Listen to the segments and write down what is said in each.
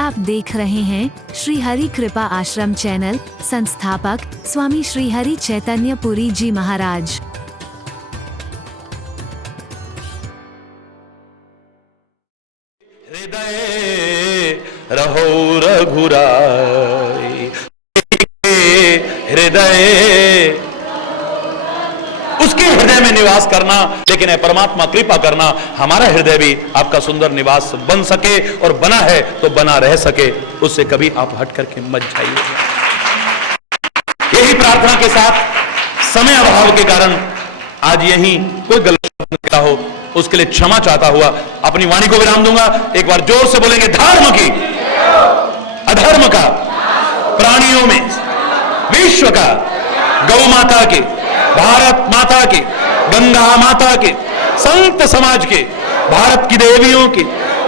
आप देख रहे हैं श्री हरि कृपा आश्रम चैनल। संस्थापक स्वामी श्री हरि चैतन्य पुरी जी महाराज। हृदय रहो रघुराई, हृदय उसके हृदय में निवास करना। लेकिन है परमात्मा कृपा करना, हमारा हृदय भी आपका सुंदर निवास बन सके, और बना है तो बना रह सके, उससे कभी आप हट करके मत जाइए। यही प्रार्थना के साथ समय अभाव के कारण आज यहीं कोई गलत शब्द निकला हो, उसके लिए क्षमा चाहता हुआ अपनी वाणी को विराम दूंगा। एक बार जोर से बोलेंगे, धर्म की अधर्म का, प्राणियों में विश्व का, गौ माता के, भारत माता के, गंगा माता के, संत समाज के, भारत की देवियों के,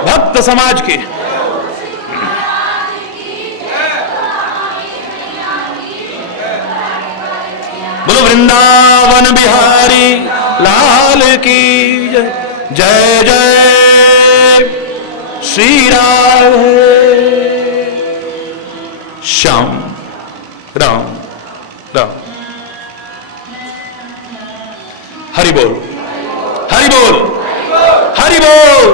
भक्त समाज के, बोलो वृंदावन बिहारी लाल की जय जय श्री राम श्याम राम राम। हरि बोल, हरि बोल, हरि बोल।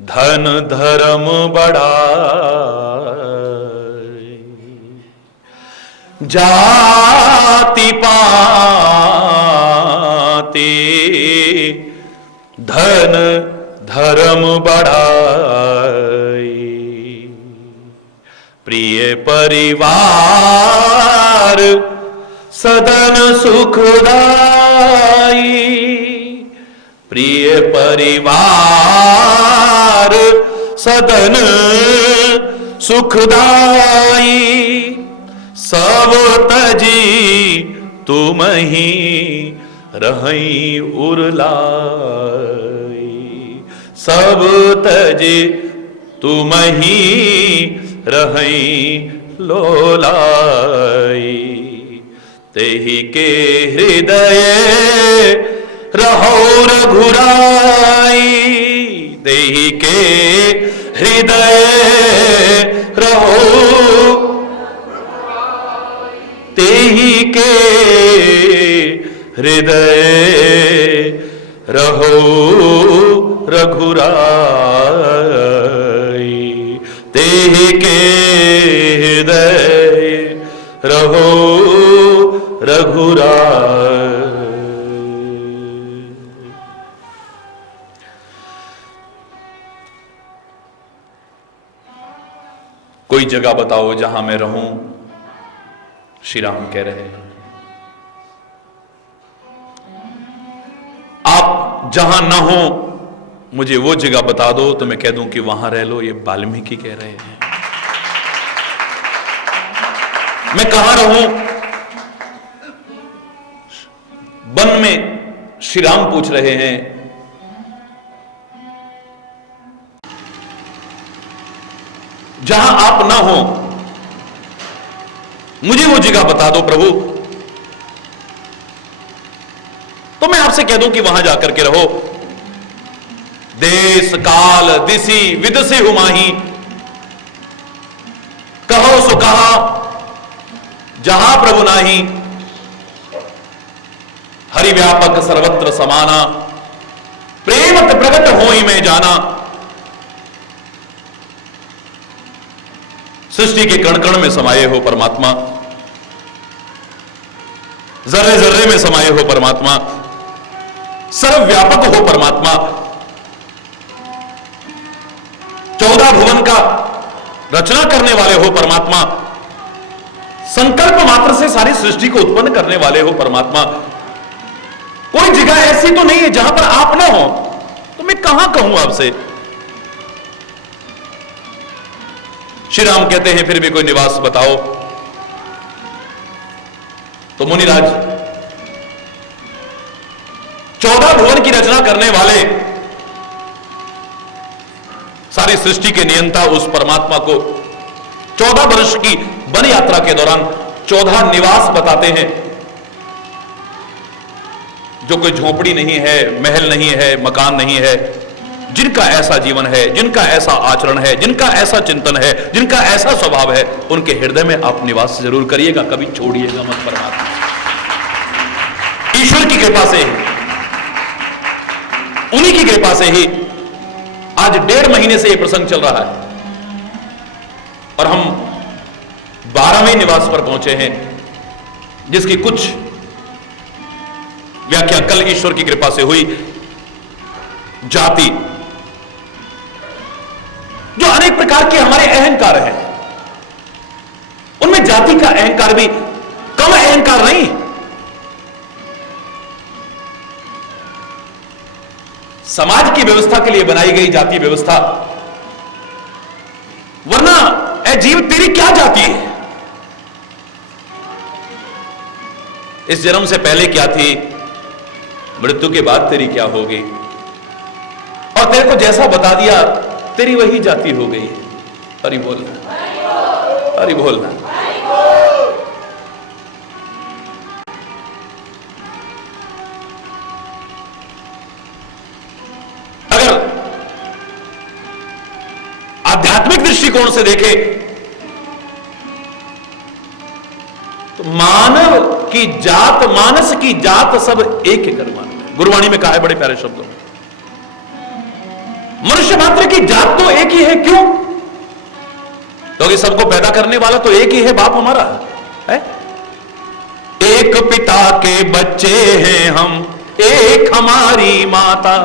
धन धर्म बड़ा, जाति पाति धन धर्म बढ़ाई, प्रिय परिवार सदन सुखदाई, प्रिय परिवार सदन सुखदाई, सब तजी तुम ही रही उरलाई, सब तजी तुम ही रही लोलाई, तेहि के हृदय रहो रघुराई, तेहि के हृदय रहो, तेहि के हृदय रहो रघुराई, तेहि के हृदय रहो रघुराई। कोई जगह बताओ जहां मैं रहूं, श्री राम कह रहे हैं। आप जहां ना हो मुझे वो जगह बता दो तो मैं कह दूं कि वहां रह लो, ये वाल्मीकि कह रहे हैं। मैं कहां रहूं? वन में श्री राम पूछ रहे हैं। जहां आप ना हो मुझे वो जगह बता दो प्रभु, तो मैं आपसे कह दूं कि वहां जाकर के रहो। देश काल दिशि विदसि हुमाही, कहो सो कहा जहां प्रभु नाही, हरि व्यापक सर्वत्र समाना, प्रेमत प्रगट होई मैं जाना। सृष्टि के कण कण में समाये हो परमात्मा, जर्रे जर्रे में समाये हो परमात्मा, सर्वव्यापक हो परमात्मा, 14 भुवन का रचना करने वाले हो परमात्मा, संकल्प मात्र से सारी सृष्टि को उत्पन्न करने वाले हो परमात्मा। कोई जगह ऐसी तो नहीं है जहां पर आप ना हो, तो मैं कहां कहूं आपसे। श्री राम कहते हैं फिर भी कोई निवास बताओ। तो मुनिराज, 14 भुवन की रचना करने वाले, सारी सृष्टि के नियंता उस परमात्मा को 14 वर्ष की वन यात्रा के दौरान 14 निवास बताते हैं। जो कोई झोपड़ी नहीं है, महल नहीं है, मकान नहीं है, जिनका ऐसा जीवन है, जिनका ऐसा आचरण है, जिनका ऐसा चिंतन है, जिनका ऐसा स्वभाव है, उनके हृदय में आप निवास जरूर करिएगा, कभी छोड़िएगा मत परमात्मा। ईश्वर की कृपा से, उन्हीं की कृपा से ही आज 1.5 महीने से यह प्रसंग चल रहा है और हम 12वें निवास पर पहुंचे हैं, जिसकी कुछ व्याख्या कल ईश्वर की कृपा से हुई। जाति, जो अनेक प्रकार के हमारे अहंकार हैं, उनमें जाति का अहंकार भी कम अहंकार नहीं। समाज की व्यवस्था के लिए बनाई गई जाति व्यवस्था, वरना ए जीव तेरी क्या जाति है? इस जन्म से पहले क्या थी, मृत्यु के बाद तेरी क्या होगी, और तेरे को जैसा बता दिया तेरी वही जाति हो गई। हरि बोलना, हरि बोलना। अगर आध्यात्मिक दृष्टिकोण से देखें तो मानव की जात, मानस की जात सब एक ही कर्मान है। गुरुवाणी में कहा है बड़े प्यारे शब्दों में, मनुष्य मात्र की जात तो एक ही है। क्यों? क्योंकि सबको पैदा करने वाला तो एक ही है, बाप हमारा है। एक पिता के बच्चे हैं हम, एक हमारी माता,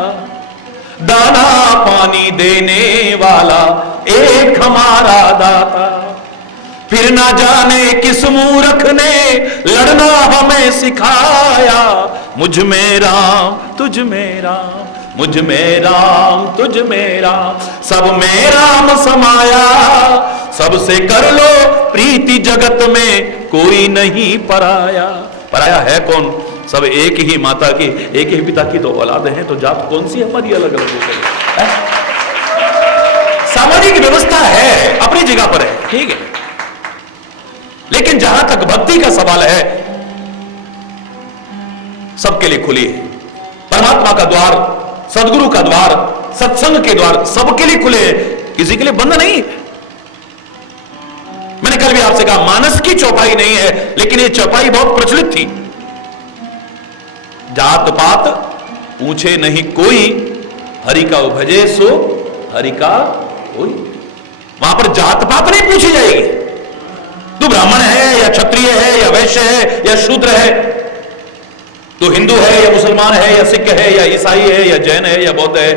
दाना पानी देने वाला एक हमारा दाता। फिर ना जाने किस मूर्ख ने लड़ना हमें सिखाया, मुझ में राम तुझ में राम, मुझ में राम तुझ में राम, सब में राम समाया, सबसे कर लो प्रीति जगत में कोई नहीं पराया। पराया है कौन? सब एक ही माता की, एक ही पिता की तो औलाद है, तो जात कौन सी हमारी अलग अलग हो गई? सामाजिक व्यवस्था है, अपनी जगह पर है, ठीक है, लेकिन जहां तक भक्ति का सवाल है, सबके लिए खुली है। परमात्मा का द्वार, सदगुरु का द्वार, सत्संग के द्वार सबके लिए खुले हैं, किसी के लिए बंद नहीं। मैंने कल भी आपसे कहा, मानस की चौपाई नहीं है, लेकिन यह चौपाई बहुत प्रचलित थी। जात पात पूछे नहीं कोई, हरि का भजे सो हरि का कोई। वहां पर जात पात नहीं पूछी जाएगी, तू ब्राह्मण है या क्षत्रिय है या वैश्य है या शूद्र है, तू हिंदू है या मुसलमान है या सिख है या ईसाई है या जैन है या बौद्ध है,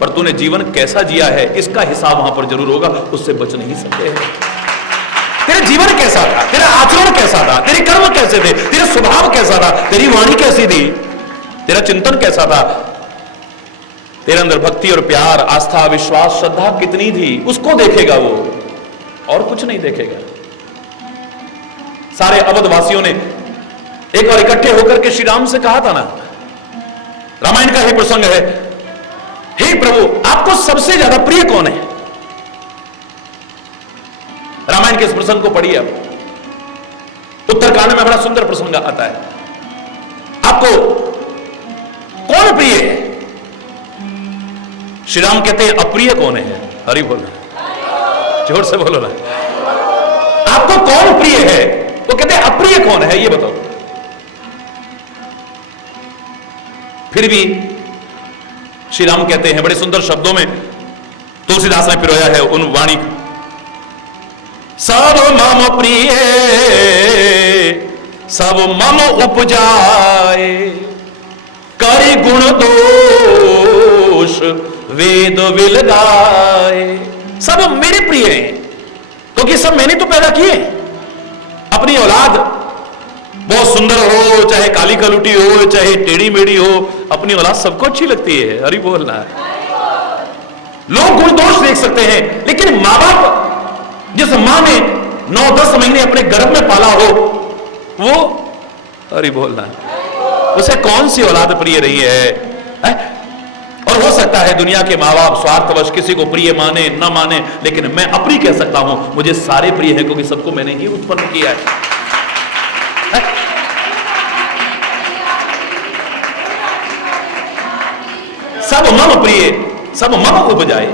पर तूने जीवन कैसा जिया है इसका हिसाब वहां पर जरूर होगा, उससे बच नहीं सकते हैं। तेरा जीवन कैसा था, तेरा आचरण कैसा था, तेरे कर्म कैसे थे, तेरा स्वभाव कैसा था, तेरी वाणी कैसी थी, तेरा चिंतन कैसा था, तेरे अंदर भक्ति और प्यार, आस्था, विश्वास, श्रद्धा कितनी थी, उसको देखेगा वो, और कुछ नहीं देखेगा। सारे अवध वासियों ने एक बार इकट्ठे होकर के श्री राम से कहा था ना, रामायण का ही प्रसंग है, हे प्रभु आपको सबसे ज्यादा प्रिय कौन है? रामायण के इस प्रसंग को पढ़िए आप, उत्तरकांड में बड़ा सुंदर प्रसंग आता है। आपको कौन प्रिय है? श्री राम कहते हैं अप्रिय कौन है? हरि बोलना, जोर से बोलो ना। आपको कौन प्रिय है? वो कहते हैं अप्रिय कौन है, ये बताओ। फिर भी श्री राम कहते हैं बड़े सुंदर शब्दों में, तुलसीदास ने पिरोया है उन वाणी को, सब मम प्रिय सब मम उपजाए, करि गुण दोष वेद विल गाए। सब मेरे प्रिय हैं, क्योंकि सब मैंने तो पैदा किए। अपनी औलाद बहुत सुंदर हो, चाहे काली कलुटी हो, चाहे टेढ़ी मेढ़ी हो, अपनी औलाद सबको अच्छी लगती है। हरि बोलना। लोग गुण दोष देख सकते हैं, लेकिन मां बाप जिस मां ने 9-10 महीने अपने गर्भ में पाला हो, वो हरि बोलना, उसे कौन सी औलाद प्रिय रही है? और हो सकता है दुनिया के मां बाप स्वार्थवश किसी को प्रिय माने न माने, लेकिन मैं अप्रिय कह सकता हूं, मुझे सारे प्रिय हैं, क्योंकि सबको मैंने ही उत्पन्न किया है। सब मम प्रिय, सब मम उपजाए।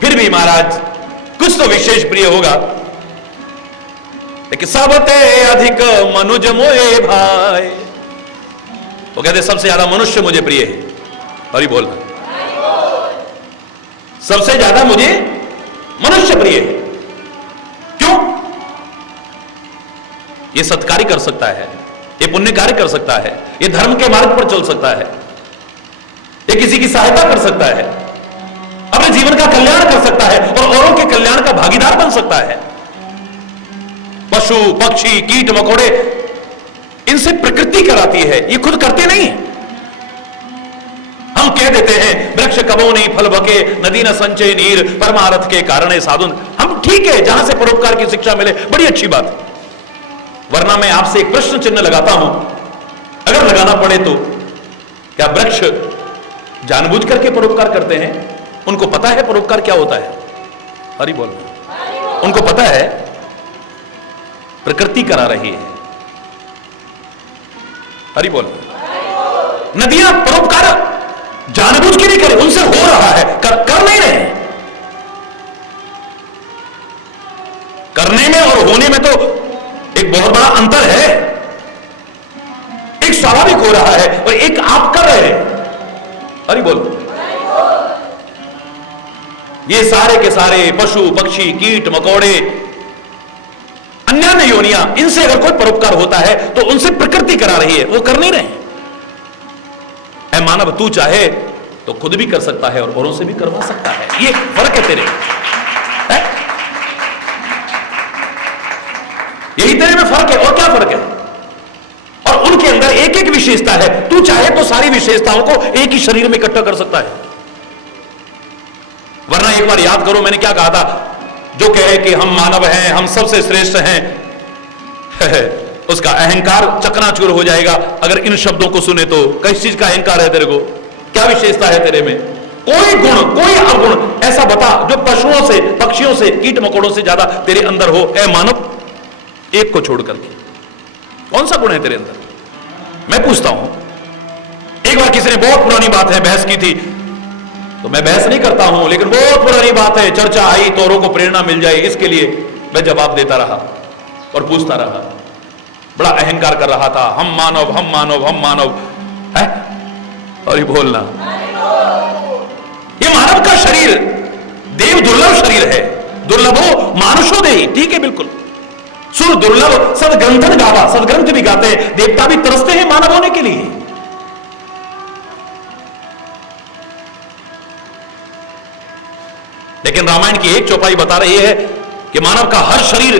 फिर भी महाराज कुछ तो विशेष प्रिय होगा, लेकिन सबते अधिक मनुज मोए भाई। वो कहते सबसे ज्यादा मनुष्य मुझे प्रिय है। हरि बोल। सबसे ज्यादा मुझे मनुष्य प्रिय है। क्यों? ये सत्कार्य कर सकता है, ये पुण्य कार्य कर सकता है, ये धर्म के मार्ग पर चल सकता है, ये किसी की सहायता कर सकता है, अपने जीवन का कल्याण कर सकता है और औरों के कल्याण का भागीदार बन सकता है। पशु पक्षी कीट मकोड़े, इनसे प्रकृति कराती है, ये खुद करते नहीं। हम कह देते हैं वृक्ष कबो नहीं फल बके, नदी न संचय नीर, परमारथ के कारण साधुन। हम ठीक है, जहां से परोपकार की शिक्षा मिले बड़ी अच्छी बात। वरना मैं आपसे एक प्रश्न चिन्ह लगाता हूं, अगर लगाना पड़े तो क्या वृक्ष जानबूझ करके परोपकार करते हैं? उनको पता है परोपकार क्या होता है? हरि बोल। उनको पता है प्रकृति करा रही है। हरि बोल। नदियां परोपकार जानबूझ के नहीं करे, उनसे हो रहा है, कर नहीं रहे। करने में और होने में तो एक बहुत बड़ा अंतर है। एक स्वाभाविक हो रहा है और एक आप कर रहे हैं। हरि बोल। ये सारे के सारे पशु पक्षी कीट मकोड़े अन्य योनियां, इनसे अगर कोई परोपकार होता है तो उनसे प्रकृति करा रही है, वो कर नहीं रहे। ऐ मानव, तू चाहे तो खुद भी कर सकता है और औरों से भी करवा सकता है। ये फर्क है तेरे है? यही तेरे में फर्क है। और क्या फर्क है? और उनके अंदर एक एक विशेषता है। तू चाहे तो सारी विशेषताओं को एक ही शरीर में इकट्ठा कर सकता है। वरना एक बार याद करो मैंने क्या कहा था, जो कहे कि हम मानव हैं, हम सबसे श्रेष्ठ हैं, उसका अहंकार चकनाचूर हो जाएगा अगर इन शब्दों को सुने तो। किस चीज का अहंकार है तेरे को? क्या विशेषता है तेरे में? कोई गुण कोई अवगुण ऐसा बता जो पशुओं से पक्षियों से कीट मकोड़ों से ज्यादा तेरे अंदर हो। ऐ मानव, एक को छोड़ करके कौन सा गुण है तेरे अंदर? मैं पूछता हूं। एक बार किसी ने बहुत पुरानी बात है बहस की थी, तो मैं बहस नहीं करता हूं, लेकिन बहुत पुरानी बात है, चर्चा आई तो औरों को प्रेरणा मिल जाए, इसके लिए मैं जवाब देता रहा और पूछता रहा। बड़ा अहंकार कर रहा था, हम मानव हम मानव हम मानव है। और ये बोलना, ये मानव का शरीर देव दुर्लभ शरीर है। दुर्लभो मानुषो देहि, ठीक है बिल्कुल। सुर दुर्लभ सदग्रंथन गावा, सदग्रंथ भी गाते हैं, देवता भी तरसते हैं मानव होने के लिए। लेकिन रामायण की एक चौपाई बता रही है कि मानव का हर शरीर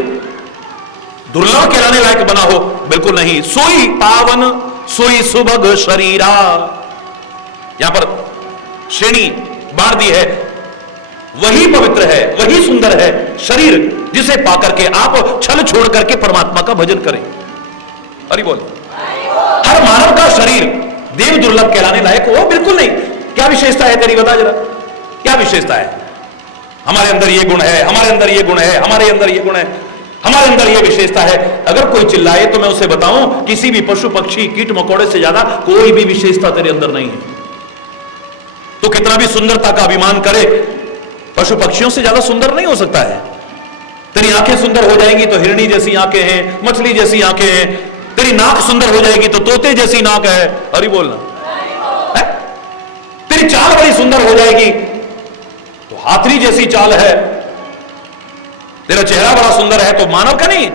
दुर्लभ कहलाने लायक बना हो, बिल्कुल नहीं। सोई पावन सोई सुभग शरीरा, यहां पर श्रेणी बांट दी है। वही पवित्र है, वही सुंदर है शरीर जिसे पाकर के आप छल छोड़ करके परमात्मा का भजन करें। हरि बोल। हर मानव का शरीर देव दुर्लभ कहलाने लायक हो, बिल्कुल नहीं। क्या विशेषता है तेरी, बता जरा, क्या विशेषता है? हमारे अंदर ये गुण है, हमारे अंदर ये गुण है, हमारे अंदर ये गुण है, हमारे अंदर ये विशेषता है। अगर कोई चिल्लाए तो मैं उसे बताऊं, किसी भी पशु पक्षी कीट मकोड़े से ज्यादा कोई भी विशेषता तेरे अंदर नहीं है। तो कितना भी सुंदरता का अभिमान करे, पशु पक्षियों से ज्यादा सुंदर नहीं हो सकता है। तेरी आंखें सुंदर हो जाएंगी तो हिरणी जैसी आंखें हैं, मछली जैसी आंखें हैं। तेरी नाक सुंदर हो जाएगी तो तोते जैसी नाक है। हरि बोलना है? तेरी चाल बड़ी सुंदर हो जाएगी तो हाथी जैसी चाल है। तेरा चेहरा बड़ा सुंदर है तो मानव का नहीं,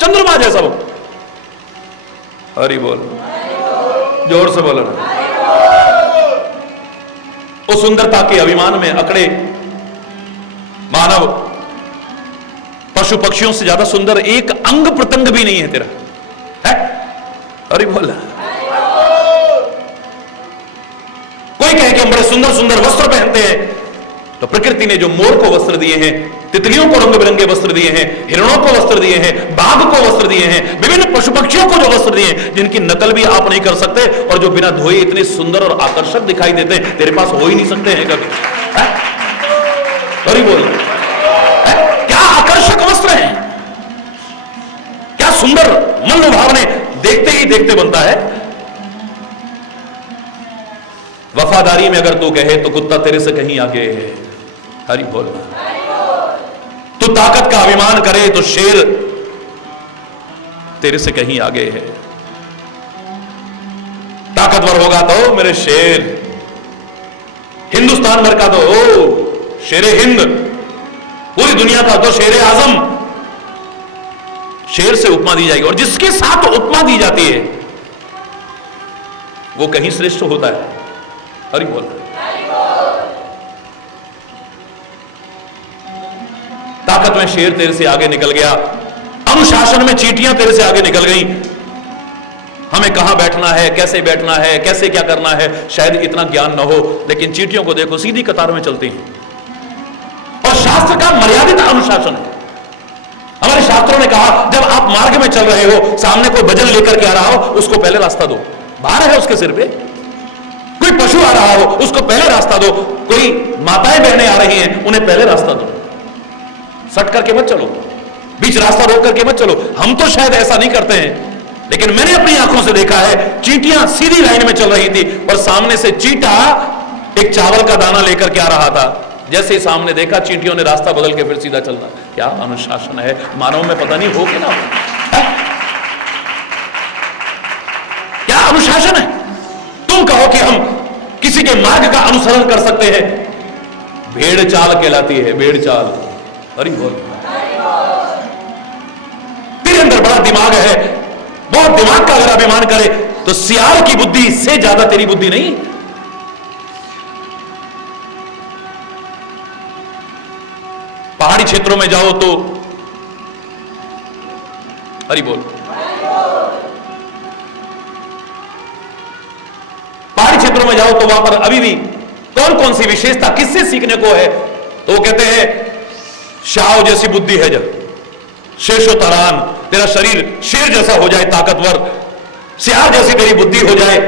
चंद्रमा जैसा हो। हरि बोल, जोर से बोलो ना। उस सुंदरता के अभिमान में अकड़े मानव पशु पक्षियों से ज्यादा सुंदर एक अंग प्रत्यंग भी नहीं है तेरा, है? अरे बोल। कोई कहे कि हम बड़े सुंदर सुंदर वस्त्र पहनते हैं, तो प्रकृति ने जो मोर को वस्त्र दिए हैं, तितलियों को रंग बिरंगे वस्त्र दिए हैं, हिरणों को वस्त्र दिए हैं, बाघ को वस्त्र दिए हैं, विभिन्न पशु पक्षियों को जो वस्त्र दिए हैं, जिनकी नकल भी आप नहीं कर सकते और जो बिना धोए इतने सुंदर और आकर्षक दिखाई देते हैं, तेरे पास हो ही नहीं सकते हैं कभी। अरे बोल, क्या आकर्षक वस्त्र हैं, क्या सुंदर मन लुभावने, देखते ही देखते बनता है। वफादारी में अगर तू कहे तो कुत्ता तेरे से कहीं आगे है। हरि बोल। तू ताकत का अभिमान करे तो शेर तेरे से कहीं आगे है। ताकतवर होगा तो मेरे शेर, हिंदुस्तान भर का तो शेरे हिंद, पूरी दुनिया का तो शेरे आजम, शेर से उपमा दी जाएगी। और जिसके साथ उपमा दी जाती है वो कहीं श्रेष्ठ होता है। हरि बोल। ताकत में शेर तेरे से आगे निकल गया, अनुशासन में चींटियां तेरे से आगे निकल गई। हमें कहां बैठना है, कैसे बैठना है, कैसे क्या करना है, शायद इतना ज्ञान न हो, लेकिन चींटियों को देखो सीधी कतार में चलती हैं। और शास्त्र का मर्यादित अनुशासन है। हमारे शास्त्रों ने कहा जब आप मार्ग में चल रहे हो, सामने कोई वजन लेकर के आ रहा हो, उसको पहले रास्ता दो। भार है उसके सिर पे, कोई पशु आ रहा हो उसको पहले रास्ता दो, कोई माताएं बहनें आ रही हैं उन्हें पहले रास्ता दो। सट करके मत चलो, बीच रास्ता रोक करके मत चलो। हम तो शायद ऐसा नहीं करते हैं, लेकिन मैंने अपनी आंखों से देखा है चींटियां सीधी लाइन में चल रही थी और सामने से चींटा एक चावल का दाना लेकर के आ रहा था। जैसे ही सामने देखा, चींटियों ने रास्ता बदल के फिर सीधा चलना। क्या अनुशासन है मानव में, पता नहीं हो कि ना हो। क्या अनुशासन है। तुम कहो कि हम किसी के मार्ग का अनुसरण कर सकते हैं, भेड़ चाल कहलाती है, भेड़ चाल। अरे बोल, तेरे अंदर बड़ा दिमाग है, बहुत दिमाग का अगर अभिमान करे तो सियार की बुद्धि से ज्यादा तेरी बुद्धि नहीं। पहाड़ी क्षेत्रों में जाओ तो, हरि बोल, पहाड़ी क्षेत्रों में जाओ तो वहां पर अभी भी कौन कौन सी विशेषता किससे सीखने को है, तो वो कहते हैं शाह जैसी बुद्धि है, जब शेषो तरान, तेरा शरीर शेर जैसा हो जाए, ताकतवर, सियार जैसी तेरी बुद्धि हो जाए,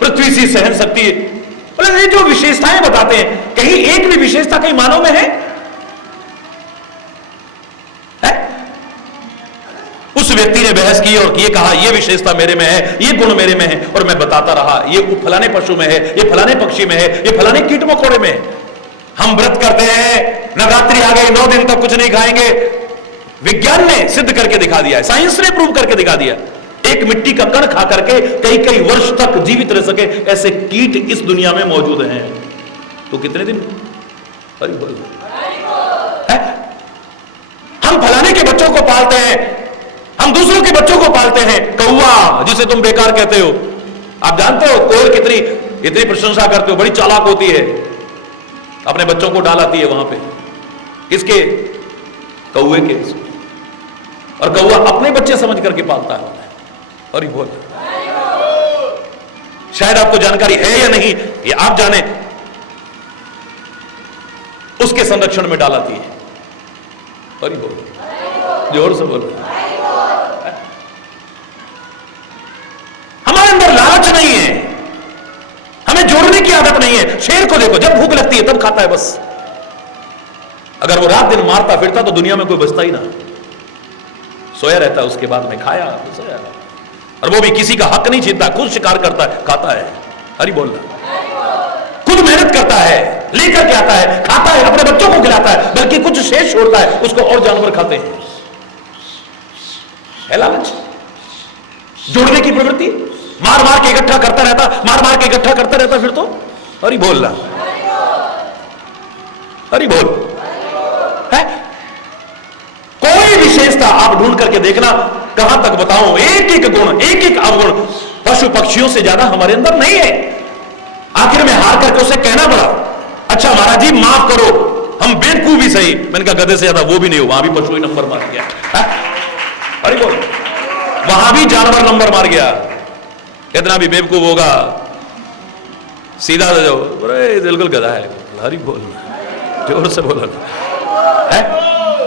पृथ्वी सी सहन शक्ति। ये जो विशेषताएं बताते हैं, कहीं एक भी विशेषता कहीं मानव में है? उस व्यक्ति ने बहस की और ये कहा ये विशेषता मेरे में है, ये गुण मेरे में है, और मैं बताता रहा ये फलाने पशु में है, ये फलाने पक्षी में है, ये फलाने कीट मकोड़े में है। हम व्रत करते हैं, नवरात्रि आ गई, 9 दिन तक कुछ नहीं खाएंगे। विज्ञान ने सिद्ध करके दिखा दिया है, साइंस ने प्रूव करके दिखा दिया, एक मिट्टी का कण खा करके कई कई वर्ष तक जीवित रह सके ऐसे कीट इस दुनिया में मौजूद हैं। तो कितने दिन? हम फलाने के बच्चों को पालते हैं, हम दूसरों के बच्चों को पालते हैं। कौवा जिसे तुम बेकार कहते हो, आप जानते हो कोयल कितनी इतनी प्रशंसा करते हो, बड़ी चालाक होती है, अपने बच्चों को डालाती है वहां पे। किसके? कौवे के। और कौवा अपने बच्चे समझ करके पालता है। और बोल, शायद आपको जानकारी है या नहीं ये आप जाने, उसके संरक्षण में डालाती है। और बोल, जोर से बोल। हमारे अंदर लालच नहीं है, हमें जोड़ने की आदत नहीं है। शेर को देखो, जब भूख लगती है तब खाता है बस। अगर वो रात दिन मारता फिरता तो दुनिया में कोई बचता ही ना, सोया रहता, उसके बाद में खाया सोया। और वो भी किसी का हक नहीं छीनता, खुद शिकार करता है, खाता है। हरि बोलना, खुद मेहनत करता है, लेकर के आता है, खाता है, अपने बच्चों को खिलाता है, बल्कि कुछ शेष छोड़ता है, उसको और जानवर खाते हैं। है लालच, जोड़ने की प्रवृत्ति, मार मार के इकट्ठा करता रहता, मार मार के इकट्ठा करता रहता, फिर तो हरि बोलना, हरि बोल है। कोई विशेषता आप ढूंढ करके देखना, कहां तक बताऊं, एक एक गुण, एक एक अवगुण पशु पक्षियों से ज्यादा हमारे अंदर नहीं है। आखिर में हार करके उसे कहना पड़ा, अच्छा महाराज जी माफ करो, हम बेवकूफ भी सही। मैंने कहा गधे से ज्यादा वो भी नहीं हो, वहां भी पशु ही नंबर मार गया। अरे बोल, वहां भी जानवर नंबर मार गया। कितना भी बेवकूफ होगा, सीधा जाओ, अरे बिल्कुल गधा है। हरि बोल, जोर से बोलो।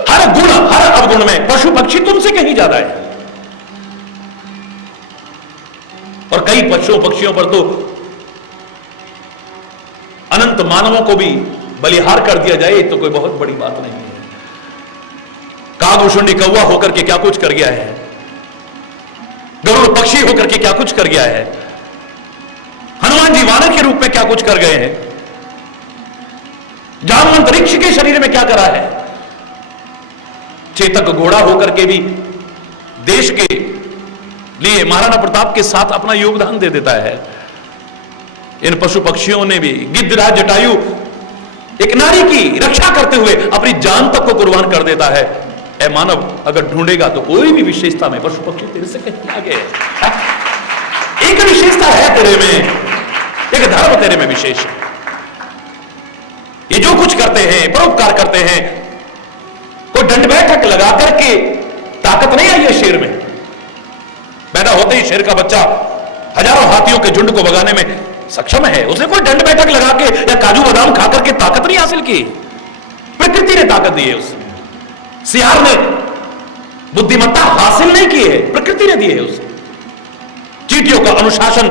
हर गुण, हर अवगुण में पशु पक्षी तुमसे कहीं ज्यादा है। और कई पशुओं पक्षियों पर तो अनंत मानवों को भी बलिहार कर दिया जाए तो कोई बहुत बड़ी बात नहीं है। कागभूषुंडी कौवा होकर के क्या कुछ कर गया है, गरुड़ पक्षी होकर के क्या कुछ कर गया है, हनुमान हनुमान जी वानर के रूप में क्या कुछ कर गए हैं, जामवंत वृक्ष के शरीर में क्या करा है, चेतक घोड़ा होकर के भी देश के लिए महाराणा प्रताप के साथ अपना योगदान दे देता है। इन पशु पक्षियों ने भी, गिद्धराज जटायु एक नारी की रक्षा करते हुए अपनी जान तक को कुर्बान कर देता है। ए मानव, अगर ढूंढेगा तो कोई भी विशेषता में पशु पक्षी तेरे से कहीं आगे है। एक विशेषता है तेरे में, एक धर्म तेरे में विशेष है। ये जो कुछ करते हैं, परोपकार करते हैं, कोई दंड बैठक लगा करके ताकत नहीं आई है शेर में। पैदा होते ही शेर का बच्चा हजारों हाथियों के झुंड को भगाने में सक्षम है। उसने कोई दंड बैठक लगा के या काजू बादाम खा करके ताकत नहीं हासिल की, प्रकृति ने ताकत दी है उसे। सियार ने बुद्धिमत्ता हासिल नहीं की है, प्रकृति ने दी है उसे। चींटियों का अनुशासन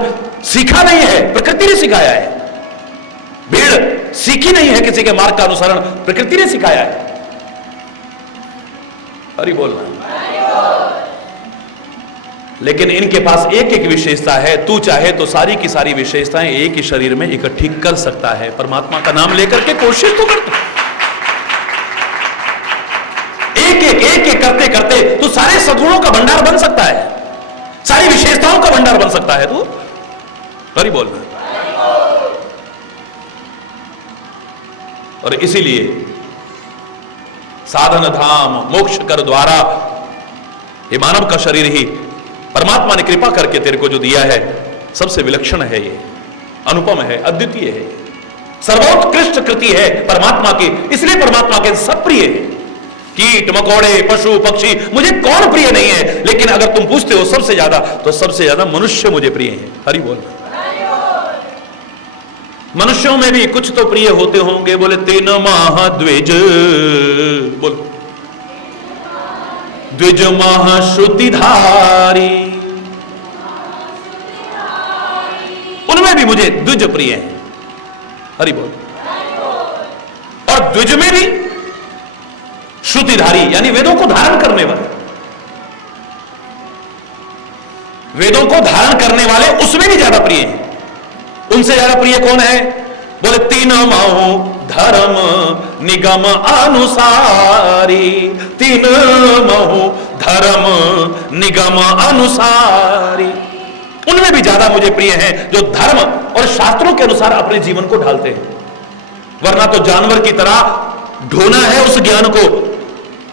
सीखा नहीं है, प्रकृति ने सिखाया है। भीड़ सीखी नहीं है किसी के मार्ग का अनुसरण, प्रकृति ने सिखाया है। हरि बोलना। लेकिन इनके पास एक एक विशेषता है। तू चाहे तो सारी की सारी विशेषताएं एक ही शरीर में इकट्ठी कर सकता है। परमात्मा का नाम लेकर के कोशिश तो कर, एक एक करते करते तू सारे सद्गुणों का भंडार बन सकता है, सारी विशेषताओं का भंडार बन सकता है। तू हरि बोलना। और इसीलिए साधन धाम मोक्ष कर द्वारा, ये मानव का शरीर ही परमात्मा ने कृपा करके तेरे को जो दिया है, सबसे विलक्षण है, ये अनुपम है, अद्वितीय है, सर्वोत्कृष्ट कृति है परमात्मा की। इसलिए परमात्मा के सब प्रिय है। कीट मकोड़े पशु पक्षी मुझे कौन प्रिय नहीं है, लेकिन अगर तुम पूछते हो सबसे ज्यादा, तो सबसे ज्यादा मनुष्य मुझे प्रिय है। हरि बोल। मनुष्यों में भी कुछ तो प्रिय होते होंगे। बोले तीन महाद्विज, बोल द्विज महाश्रुतिधारी, उनमें भी मुझे द्विज प्रिय है। हरि बोल। और द्विज में भी श्रुतिधारी यानी वेदों को धारण करने वाले, वेदों को धारण करने वाले उसमें भी ज्यादा प्रिय हैं। उनसे ज्यादा प्रिय कौन है? बोले तीन महु धर्म निगम अनुसारी, तीन महु धर्म निगम अनुसारी, उनमें भी ज्यादा मुझे प्रिय हैं जो धर्म और शास्त्रों के अनुसार अपने जीवन को ढालते हैं। वरना तो जानवर की तरह ढोना है उस ज्ञान को।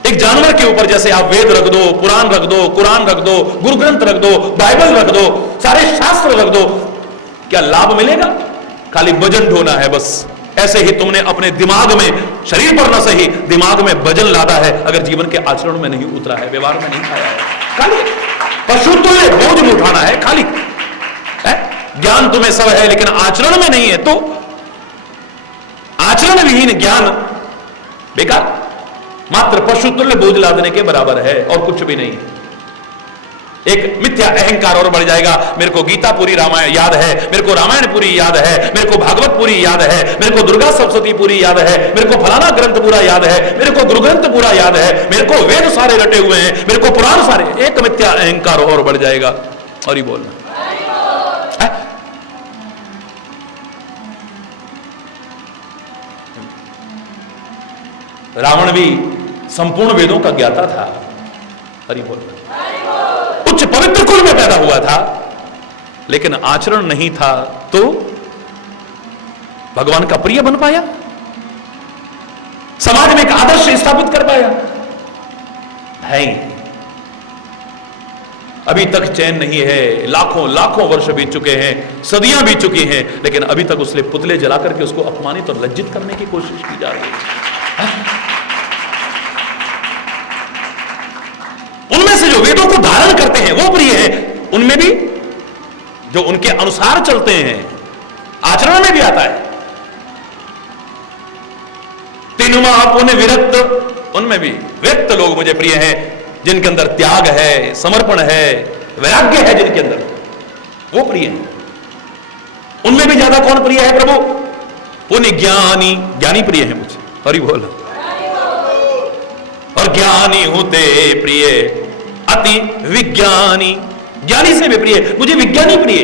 एक जानवर के ऊपर जैसे आप वेद रख दो, पुराण रख दो, कुरान रख दो, गुरु ग्रंथ रख दो, बाइबल रख दो, सारे शास्त्र रख दो, क्या लाभ मिलेगा? खाली वजन ढोना है बस। ऐसे ही तुमने अपने दिमाग में, शरीर पर न सही दिमाग में वजन लादा है, अगर जीवन के आचरण में नहीं उतरा है, व्यवहार में नहीं खाया है। खाली पशु तुल्य बोझ में उठाना है, खाली है? ज्ञान तुम्हें सब है लेकिन आचरण में नहीं है, तो आचरण विहीन ज्ञान बेकार, मात्र पशु तुल्य बोझ लादने के बराबर है और कुछ भी नहीं है। एक मिथ्या अहंकार और बढ़ जाएगा। मेरे को गीता पूरी रामायण याद है, मेरे को रामायण पूरी याद है, मेरे को भागवत पूरी याद है, मेरे को दुर्गा सप्तशती पूरी याद है, मेरे को फलाना ग्रंथ पूरा याद है, मेरे को गुरु ग्रंथ पूरा याद है, मेरे को वेद सारे रटे हुए हैं, मेरे को पुराण सारे। एक मिथ्या अहंकार और बढ़ जाएगा। और ही बोलना। रावण भी संपूर्ण वेदों का ज्ञाता था। हरि बोल। उच्च पवित्र कुल में पैदा हुआ था, लेकिन आचरण नहीं था, तो भगवान का प्रिय बन पाया, समाज में एक आदर्श स्थापित कर पाया? नहीं। अभी तक चैन नहीं है। लाखों लाखों वर्ष बीत चुके हैं, सदियां बीत चुकी हैं, लेकिन अभी तक उसने पुतले जला करके उसको अपमानित और लज्जित करने की कोशिश की जा रही है। उनमें से जो वेदों को धारण करते हैं वो प्रिय है, उनमें भी जो उनके अनुसार चलते हैं, आचरण में भी आता है। तीनुमा पुण्य विरक्त, उनमें भी विरक्त लोग मुझे प्रिय हैं, जिनके अंदर त्याग है, समर्पण है, वैराग्य है, जिनके अंदर, वो प्रिय है। उनमें भी ज्यादा कौन प्रिय है प्रभु? पुण्य ज्ञानी, ज्ञानी प्रिय है मुझे। हरि बोल। और ज्ञानी होते प्रिय अति विज्ञानी, ज्ञानी से भी प्रिय मुझे विज्ञानी प्रिय,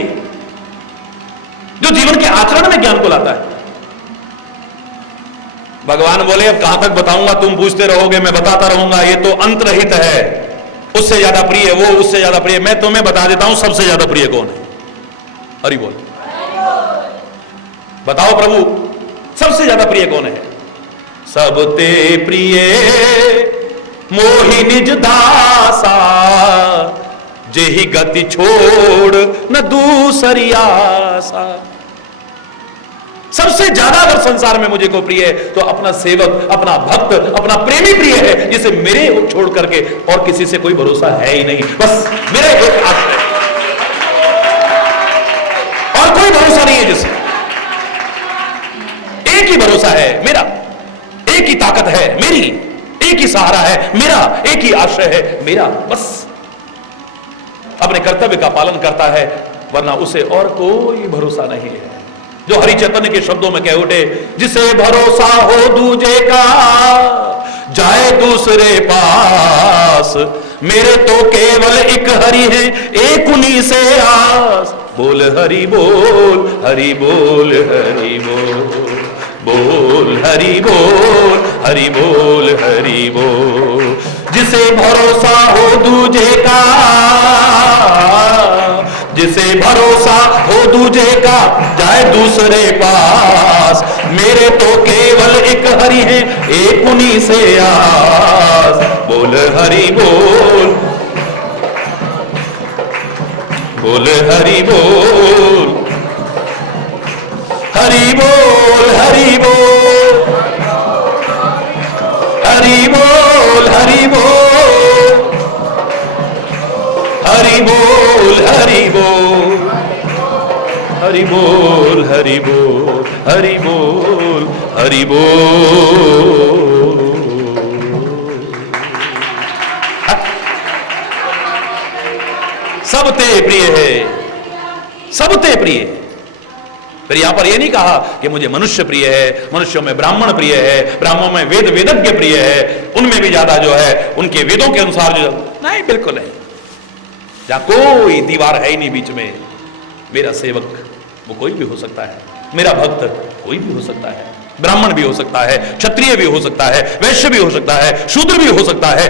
जो जो जीवन के आचरण में ज्ञान को लाता है। भगवान बोले अब कहां तक बताऊंगा, तुम पूछते रहोगे, मैं बताता रहूंगा, ये तो अंतरहित है। उससे ज्यादा प्रिय वो, उससे ज्यादा प्रिय मैं, तुम्हें बता देता हूं सबसे ज्यादा प्रिय कौन है। हरि बोल, बताओ प्रभु सबसे ज्यादा प्रिय कौन है। सबते प्रिय मोहि निज दासा, जेहि गति छोड़ न दूसरी आसा। सबसे ज्यादा अगर संसार में मुझे को प्रिय है तो अपना सेवक, अपना भक्त, अपना प्रेमी प्रिय है, जिसे मेरे छोड़ करके और किसी से कोई भरोसा है ही नहीं। बस मेरा एक आश्रय, और कोई भरोसा नहीं है जिसे। एक ही भरोसा है मेरा, एक ही ताकत है मेरी, एक ही सहारा है मेरा, एक ही आश्रय है मेरा। बस अपने कर्तव्य का पालन करता है, वरना उसे और कोई भरोसा नहीं है। जो हरि चैतन्य के शब्दों में कह उठे, जिसे भरोसा हो दूजे का जाए दूसरे पास, मेरे तो केवल एक हरि है, एक उन्हीं से आस। बोल हरि बोल, हरि बोल, हरि बोल, बोल हरि बोल, हरि बोल, हरि बोल। जिसे भरोसा हो दूजे का, जिसे भरोसा हो दूजे का जाए दूसरे पास, मेरे तो केवल एक हरि है, एक उन्हीं से आस। बोल हरि बोल, बोल हरि बोल, हरि बोल, हरि बोल, हरि बोल, हरि बोल, हरि बोल, हरि बोल, हरि बोल, हरि बोल, हरि बोल, हरि बोल। सबते प्रिय है, सबते प्रिय। फिर यहां पर यह नहीं कहा कि मुझे मनुष्य प्रिय है, मनुष्यों में ब्राह्मण प्रिय है, ब्राह्मणों में वेद वेदज्ञ प्रिय है, उनमें भी ज्यादा जो है उनके वेदों के अनुसार जो, नहीं, बिल्कुल नहीं। जहां कोई दीवार है ही नहीं बीच में, मेरा सेवक वो कोई भी हो सकता है, मेरा भक्त कोई भी हो सकता है, ब्राह्मण भी हो सकता है, क्षत्रिय भी हो सकता है, वैश्य भी हो सकता है, शूद्र भी हो सकता है,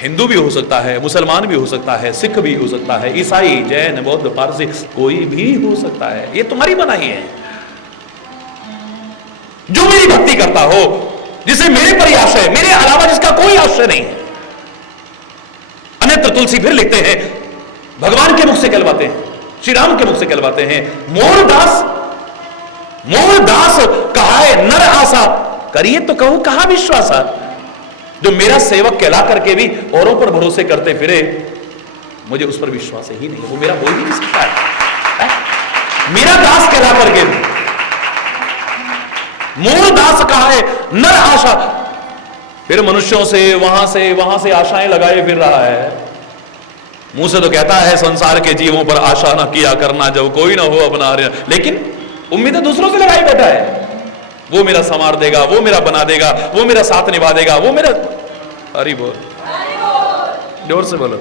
हिंदू भी हो सकता है, मुसलमान भी हो सकता है, सिख भी हो सकता है, ईसाई, जैन, बौद्ध, पारसी, कोई भी हो सकता है। ये तुम्हारी बनाई है। जो मेरी भक्ति करता हो, जिसे मेरे पर ही आश्रय, मेरे अलावा जिसका कोई आश्रय नहीं है। अन्यत्र तुलसी फिर लिखते हैं, भगवान के मुख से कहलवाते हैं, श्री राम के मुख से कहलवाते हैं, मोरदास, मोरदास कहाए नर आशा, करिए तो कहूं कहां विश्वासा। जो मेरा सेवक कहला करके भी औरों पर भरोसे करते फिरे, मुझे उस पर विश्वास ही नहीं है, वो मेरा हो ही नहीं सकता है। मेरा दास कहला करके भी, मोरदास कहाए नर आशा, फिर मनुष्यों से वहां से आशाएं लगाए फिर रहा है। मुंह से तो कहता है संसार के जीवों पर आशा ना किया करना, जब कोई ना हो अपना, लेकिन उम्मीदें दूसरों से लगाई बैठा है। वो मेरा संवार देगा, वो मेरा बना देगा, वो मेरा साथ निभा देगा, वो मेरा। हरि बोल, जोर से बोलो।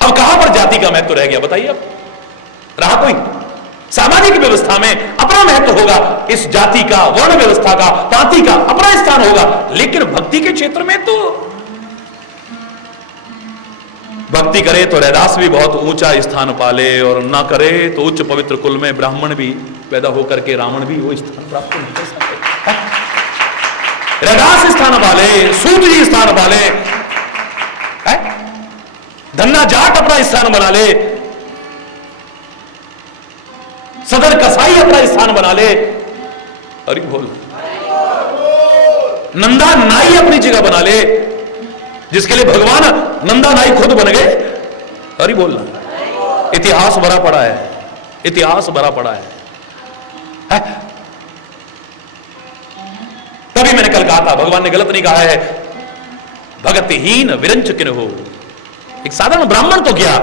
अब कहां पर जाति का महत्व रह गया बताइए। अब रहा कोई? सामाजिक व्यवस्था में अपना महत्व होगा, इस जाति का, वर्ण व्यवस्था का, पांति का अपना स्थान होगा, लेकिन भक्ति के क्षेत्र में तो भक्ति करे तो रैदास भी बहुत ऊंचा स्थान पाले, और ना करे तो उच्च पवित्र कुल में ब्राह्मण भी पैदा होकर के रावण भी वो स्थान प्राप्त नहीं कर सकते। रैदास स्थान पाले, सूत जी स्थान पाले, धन्ना जाट अपना स्थान बना ले, सदर कसाई अपना स्थान बना ले, अरे बोल, नंदा नाई अपनी जगह बना ले, जिसके लिए भगवान नंदा नाई खुद बन गए। अरे बोलना, इतिहास भरा पड़ा है, इतिहास भरा पड़ा है। तभी मैंने कल कहा था, भगवान ने गलत नहीं कहा है, भगतिहीन विरंच किन हो। एक साधारण ब्राह्मण तो क्या,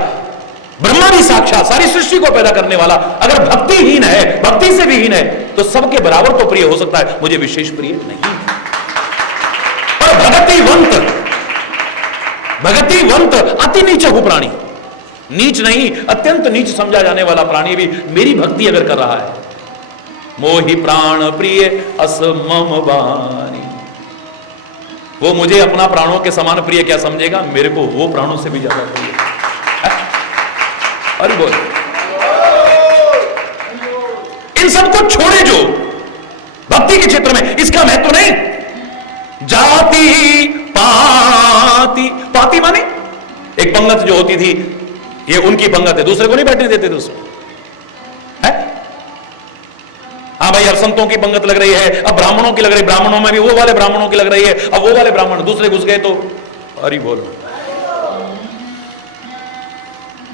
ब्रह्मा भी साक्षात सारी सृष्टि को पैदा करने वाला, अगर भक्तिहीन है, भक्ति से भी हीन है, तो सबके बराबर तो प्रिय हो सकता है, मुझे विशेष प्रिय नहीं। और भगतिवंत, भगतिवंत अति नीच हो प्राणी, नीच नहीं, अत्यंत नीच समझा जाने वाला प्राणी भी मेरी भक्ति अगर कर रहा है, मोहि प्राण प्रिय अस मम वाणी, वो मुझे अपना प्राणों के समान प्रिय क्या समझेगा, मेरे को वो प्राणों से भी ज्यादा प्रिय। अरे बोल, इन सबको छोड़े जो भक्ति के क्षेत्र में, इसका महत्व नहीं। जाति पाति, पाति माने एक पंगत जो होती थी, ये उनकी पंगत है, दूसरे को नहीं बैठने देते थे उसमें, है? हाँ भाई, अब संतों की पंगत लग रही है, अब ब्राह्मणों की लग रही है, ब्राह्मणों में भी वो वाले ब्राह्मणों की लग रही है, अब वो वाले ब्राह्मण दूसरे घुस गए तो अरे बोल,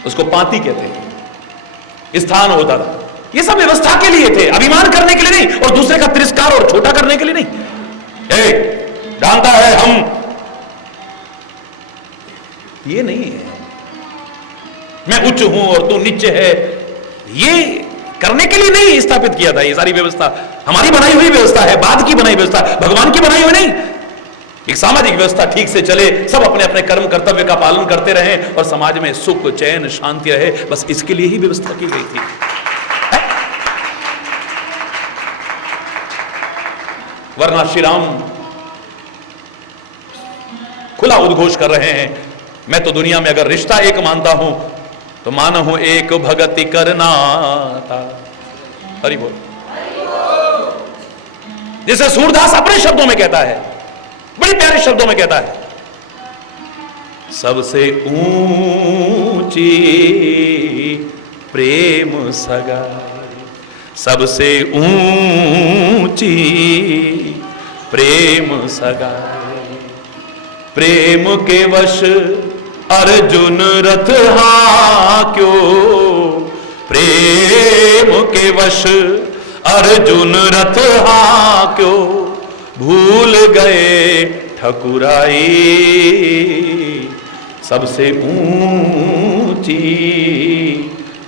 उसको पाती कहते हैं। स्थान होता था, ये सब व्यवस्था के लिए थे, अभिमान करने के लिए नहीं, और दूसरे का तिरस्कार और छोटा करने के लिए नहीं। जानता है हम, ये नहीं है मैं उच्च हूं और तू नीचे है, ये करने के लिए नहीं स्थापित किया था। ये सारी व्यवस्था हमारी बनाई हुई व्यवस्था है, बाद की बनाई व्यवस्था, भगवान की बनाई हुई नहीं। एक सामाजिक व्यवस्था ठीक से चले, सब अपने अपने कर्म कर्तव्य का पालन करते रहें और समाज में सुख चैन शांति रहे, बस इसके लिए ही व्यवस्था की गई थी। वरना श्री राम खुला उद्घोष कर रहे हैं, मैं तो दुनिया में अगर रिश्ता एक मानता हूं तो मानहु एक भगति करनाता। हरि बोल। जिसे सूरदास अपने शब्दों में कहता है, बड़े प्यारे शब्दों में कहता है, सबसे ऊंची प्रेम सगाई, सबसे ऊंची प्रेम सगाई, प्रेम के वश अर्जुन रथ हाक्यो, प्रेम के वश अर्जुन रथ हाक्यो, भूल गए ठकुराई, सबसे ऊंची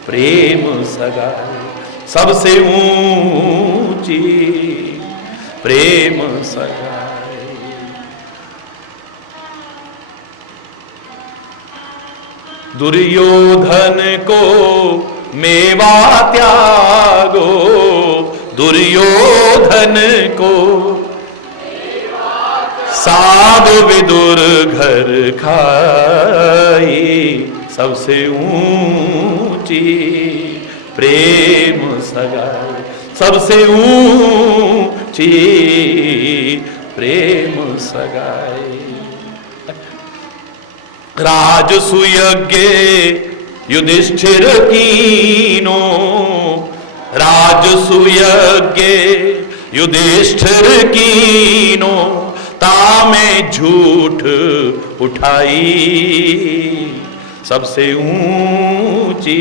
प्रेम सगाई, सबसे ऊंची प्रेम सगाई। दुर्योधन को मेवा त्यागो, दुर्योधन को साधु विदुर घर खाई, सबसे ऊंची प्रेम सगाई, सबसे ऊंची प्रेम सगाई। राजसुयज्ञ युधिष्ठिर कीनो, राजसुयज्ञ युधिष्ठिर कीनो, तामे झूठ उठाई, सबसे ऊंची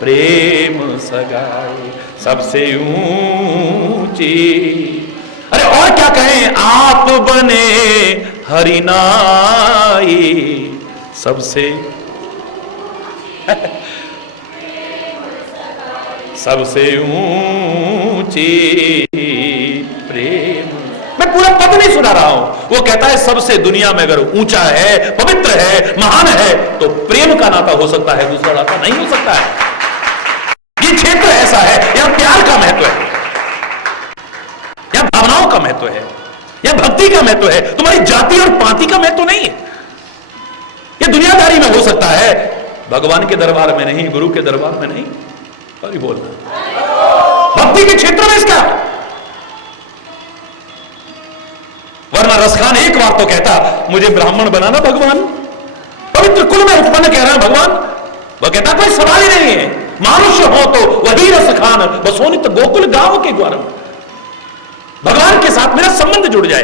प्रेम सगाई, सबसे ऊंची। अरे और क्या कहें, आप बने हरिनाई, सबसे सबसे ऊंची प्रेम। मैं पूरा पद नहीं सुना रहा हूं, वो कहता है सबसे दुनिया में अगर ऊंचा है, पवित्र है, महान है, तो प्रेम का नाता हो सकता है, दूसरा नाता नहीं हो सकता है। ये क्षेत्र ऐसा है, यहां प्यार का महत्व है, यहां भावनाओं का महत्व है, यह भक्ति का महत्व है, तुम्हारी जाति और पाति का महत्व नहीं है। यह दुनियादारी में हो सकता है, भगवान के दरबार में नहीं, गुरु के दरबार में नहीं। अरे बोलना भक्ति के क्षेत्र में इसका। वरना रसखान एक बार तो कहता, मुझे ब्राह्मण बनाना भगवान, पवित्र कुल में उत्पन्न कह रहा है भगवान। वह कहता कोई सवाल ही नहीं है, मनुष्य हो तो वही रसखान, बसोनित गोकुल गांव के द्वार में भगवान के साथ मेरा संबंध जुड़ जाए।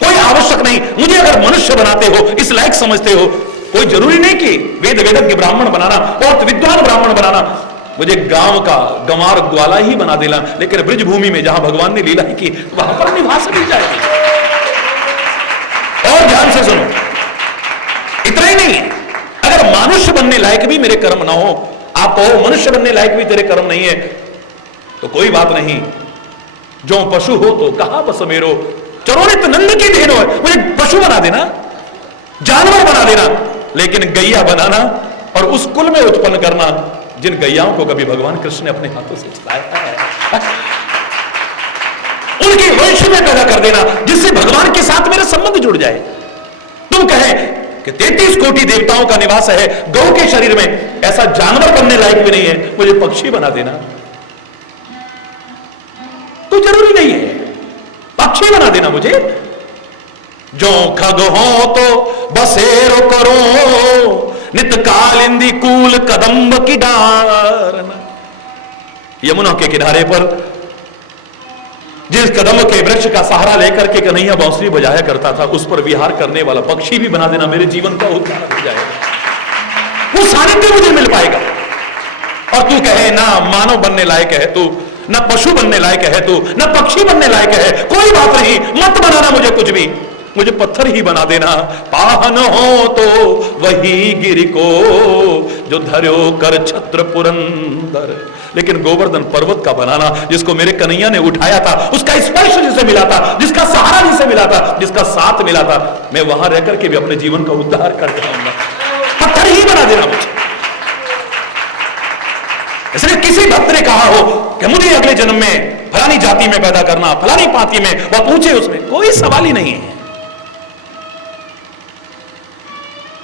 कोई आवश्यक नहीं, मुझे अगर मनुष्य बनाते हो, इस लायक समझते हो, कोई जरूरी नहीं कि वेद वेदक के ब्राह्मण बनाना, बहुत विद्वान ब्राह्मण बनाना, मुझे गांव का गंवार ग्वाला ही बना देना, लेकिन ब्रज भूमि में जहां भगवान ने लीला की वहां पर निवास मिल जाएगी। और ध्यान से सुनो, इतना ही नहीं, अगर मनुष्य बनने लायक भी मेरे कर्म ना हो, आप कहो मनुष्य बनने लायक भी तेरे कर्म नहीं है, तो कोई बात नहीं, जो पशु हो तो कहा बस मेरो, चरोनित नंद की देन हो, मुझे पशु बना देना, जानवर बना देना, लेकिन गैया बनाना और और उस कुल में उत्पन्न करना जिन गैयाओं को कभी भगवान कृष्ण ने अपने हाथों से चलाया है, उनके वंश में पैदा कर देना जिससे भगवान के साथ मेरा संबंध जुड़ जाए। तुम कहे कि 33 कोटि देवताओं का निवास है गौ के शरीर में, ऐसा जानवर बनने लायक भी नहीं है, मुझे पक्षी बना देना, तो जरूरी नहीं है, पक्षी बना देना मुझे। जो खग हो तो बसेरो करो, नित कालिंदी कूल कदम्ब की डार। यमुना के किनारे पर जिस कदम के वृक्ष का सहारा लेकर के कन्हैया बांसुरी बजाया करता था, उस पर विहार करने वाला पक्षी भी बना देना, मेरे जीवन का उद्धार हो जाएगा, वो सानिध्य मुझे मिल पाएगा। और तू कहे ना मानव बनने लायक है तू, ना पशु बनने लायक है तू, ना पक्षी बनने लायक है, कोई बात नहीं, मत बनाना मुझे कुछ भी, मुझे पत्थर ही बना देना। पाहन हो तो वही गिर को जो धर्यो कर छत्र पुरंदर, लेकिन गोवर्धन पर्वत का बनाना जिसको मेरे कन्हैया ने उठाया था, उसका स्पर्श जिसे मिला था, जिसका सहारा जिसे मिला था, जिसका साथ मिला था, मैं वहां रहकर के भी अपने जीवन का उद्धार कर पाऊंगा। पत्थर ही बना देना मुझे। इसलिए किसी भक्त ने कहा हो कि मुझे अगले जन्म में फलानी जाति में पैदा करना, फलानी पाती में, वह पूछे, उसमें कोई सवाल ही नहीं है।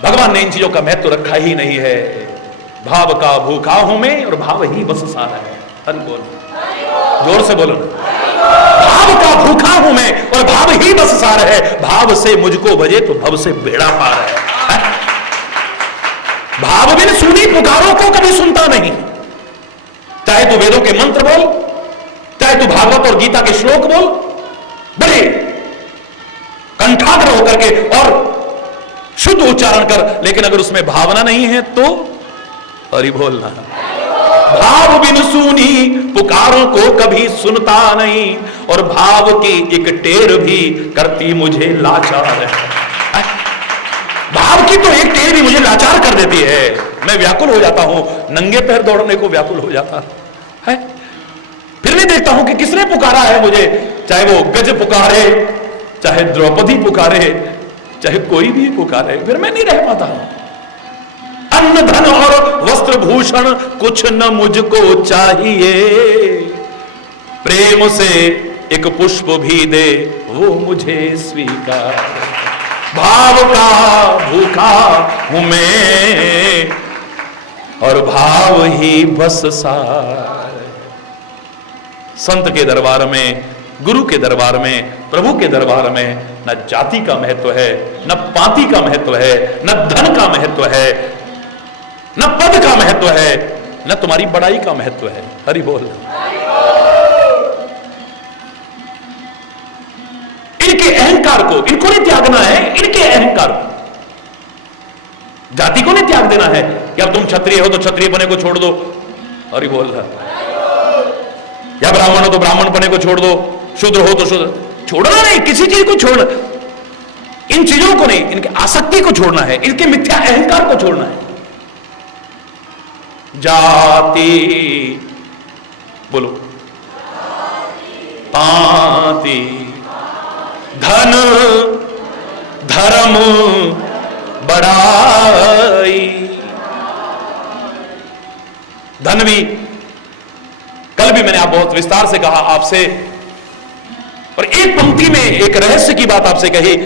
भगवान ने इन चीजों का महत्व रखा ही नहीं है। भाव का भूखा हूं मैं और भाव ही बस सारा है। हरि बोल, जोर से बोलो। भाव का भूखा हूं मैं और भाव ही बस सार है, भाव से मुझको भजे तो भव से बेड़ा पार है। भाव बिन सुनी पुकारों को कभी सुनता नहीं। चाहे तू वेदों के मंत्र बोल, चाहे तू भागवत और गीता के श्लोक बोल, बड़े कंठाग्र होकर के और शुद्ध उच्चारण कर, लेकिन अगर उसमें भावना नहीं है तो हरि बोलना। भाव बिन सुनी पुकारों को कभी सुनता नहीं, और भाव की एक टेर भी करती मुझे लाचार है। भाव की तो एक टेर भी मुझे लाचार कर देती है, मैं व्याकुल हो जाता हूं, नंगे पैर दौड़ने को व्याकुल हो जाता है। फिर मैं देखता हूं कि किसने पुकारा है मुझे, चाहे वो गज पुकारे, चाहे द्रौपदी पुकारे, चाहे कोई भी पुकारे, फिर मैं नहीं रह पाता हूं। अन्न धन और वस्त्र भूषण कुछ न मुझको चाहिए, प्रेम से एक पुष्प भी दे वो मुझे स्वीकार। भाव का भूखा हूं मैं और भाव ही बस सार। संत के दरबार में, गुरु के दरबार में, प्रभु के दरबार में न जाति का महत्व है, न पाति का महत्व है, न धन का महत्व है, न पद का महत्व है, न तुम्हारी बड़ाई का महत्व है। हरि बोल। इनके अहंकार को, इनको नहीं त्यागना है, इनके अहंकार को। जाति को नहीं त्याग देना है कि अब तुम क्षत्रिय हो तो क्षत्रिय बने को छोड़ दो, हरि बोल। या ब्राह्मण हो तो ब्राह्मण बने को छोड़ दो, शूद्र हो तो शूद्र, छोड़ना नहीं, किसी चीज को छोड़ना, इन चीजों को नहीं, इनकी आसक्ति को छोड़ना है, इनके मिथ्या अहंकार को छोड़ना है। जाति बोलो, पाति, धन, धर्म, बड़ाई। धन भी, कल भी मैंने आप बहुत विस्तार से कहा आपसे, और एक पंक्ति में एक रहस्य की बात आपसे कही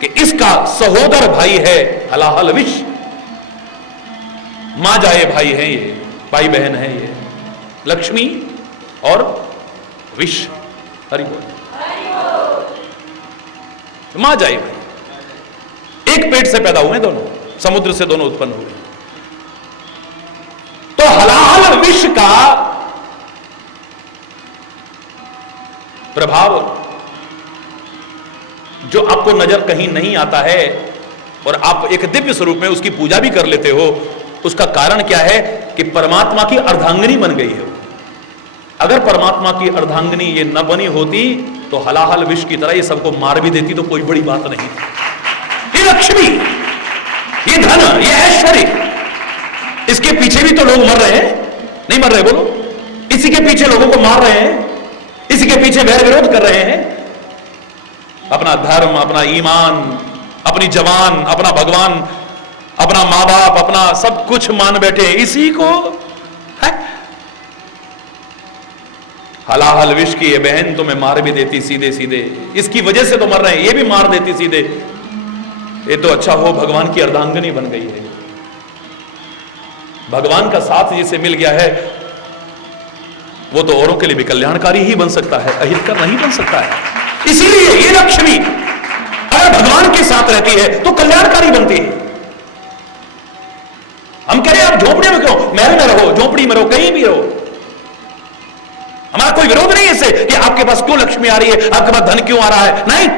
कि इसका सहोदर भाई है हलाहल विष। मां जाए भाई है ये, भाई बहन है ये, लक्ष्मी और विष। हरि बोल। मां जाए भाई, एक पेट से पैदा हुए दोनों, समुद्र से दोनों उत्पन्न हुए। तो हलाहल विष का प्रभाव जो आपको नजर कहीं नहीं आता है और आप एक दिव्य स्वरूप में उसकी पूजा भी कर लेते हो, उसका कारण क्या है कि परमात्मा की अर्धांगिनी बन गई है। अगर परमात्मा की अर्धांगिनी ये न बनी होती तो हलाहल विष की तरह ये सबको मार भी देती, तो कोई बड़ी बात नहीं थी। ये लक्ष्मी, ये धन, ये ऐश्वर्य, इसके पीछे भी तो लोग मर रहे हैं, नहीं मर रहे बोलो? इसी के पीछे लोगों को मार रहे हैं, इसी के पीछे वैर विरोध कर रहे हैं। अपना धर्म, अपना ईमान, अपनी जवान, अपना भगवान, अपना माँ बाप, अपना सब कुछ मान बैठे, इसी को है। हलाहल विष की ये बहन तुम्हें मार भी देती सीधे सीधे, इसकी वजह से तो मर रहे हैं, ये भी मार देती सीधे। ये तो अच्छा हो भगवान की अर्धांगिनी बन गई है, भगवान का साथ जिसे मिल गया है वो तो औरों के लिए भी कल्याणकारी ही बन सकता है, अहितकर नहीं बन सकता है। इसीलिए ये लक्ष्मी अगर भगवान के साथ रहती है तो कल्याणकारी बनती है। हम कह रहे हैं आप झोपड़े में क्यों, महल में रहो, झोपड़ी में रहो, कहीं भी रहो, हमारा कोई विरोध नहीं है इससे कि आपके पास क्यों लक्ष्मी आ रही है, आपके पास धन क्यों आ रहा है, नहीं,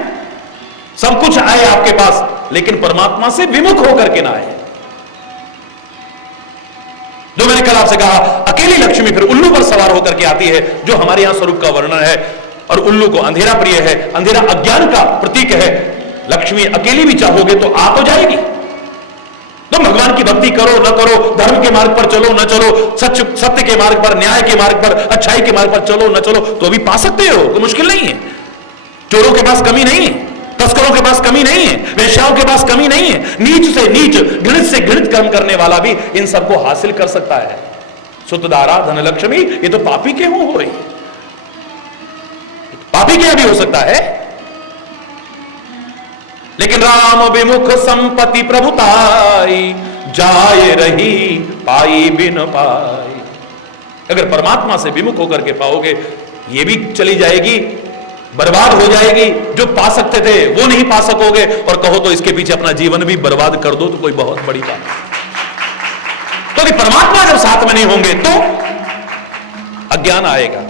सब कुछ आए आपके पास, लेकिन परमात्मा से विमुख होकर के ना आए। जो मैंने कल आपसे कहा, अकेली लक्ष्मी फिर उल्लू पर सवार होकर के आती है, जो हमारे यहां स्वरूप का वर्णन है। और उल्लू को अंधेरा प्रिय है, अंधेरा अज्ञान का प्रतीक है। लक्ष्मी अकेली भी चाहोगे तो आ तो जाएगी। तुम भगवान की भक्ति करो न करो, धर्म के मार्ग पर चलो न चलो, सत्य के मार्ग पर, न्याय के मार्ग पर, अच्छाई के मार्ग पर चलो न चलो, तो भी पा सकते हो, कोई मुश्किल नहीं है। चोरों के पास कमी नहीं है, तस्करों के पास कमी नहीं है, वेश्याओं के पास कमी नहीं है। नीच से नीच, घृणित से घृणित कर्म करने वाला भी इन सबको हासिल कर सकता है। सुतदारा धन लक्ष्मी, ये तो पापी के हो रही, पापी के भी हो सकता है। लेकिन राम विमुख संपत्ति प्रभुताई, जाए रही पाई बिन पाई। अगर परमात्मा से विमुख होकर के पाओगे, ये भी चली जाएगी, बर्बाद हो जाएगी। जो पा सकते थे वो नहीं पा सकोगे, और कहो तो इसके पीछे अपना जीवन भी बर्बाद कर दो तो कोई बहुत बड़ी बात है। तो परमात्मा जब साथ में नहीं होंगे तो अज्ञान आएगा,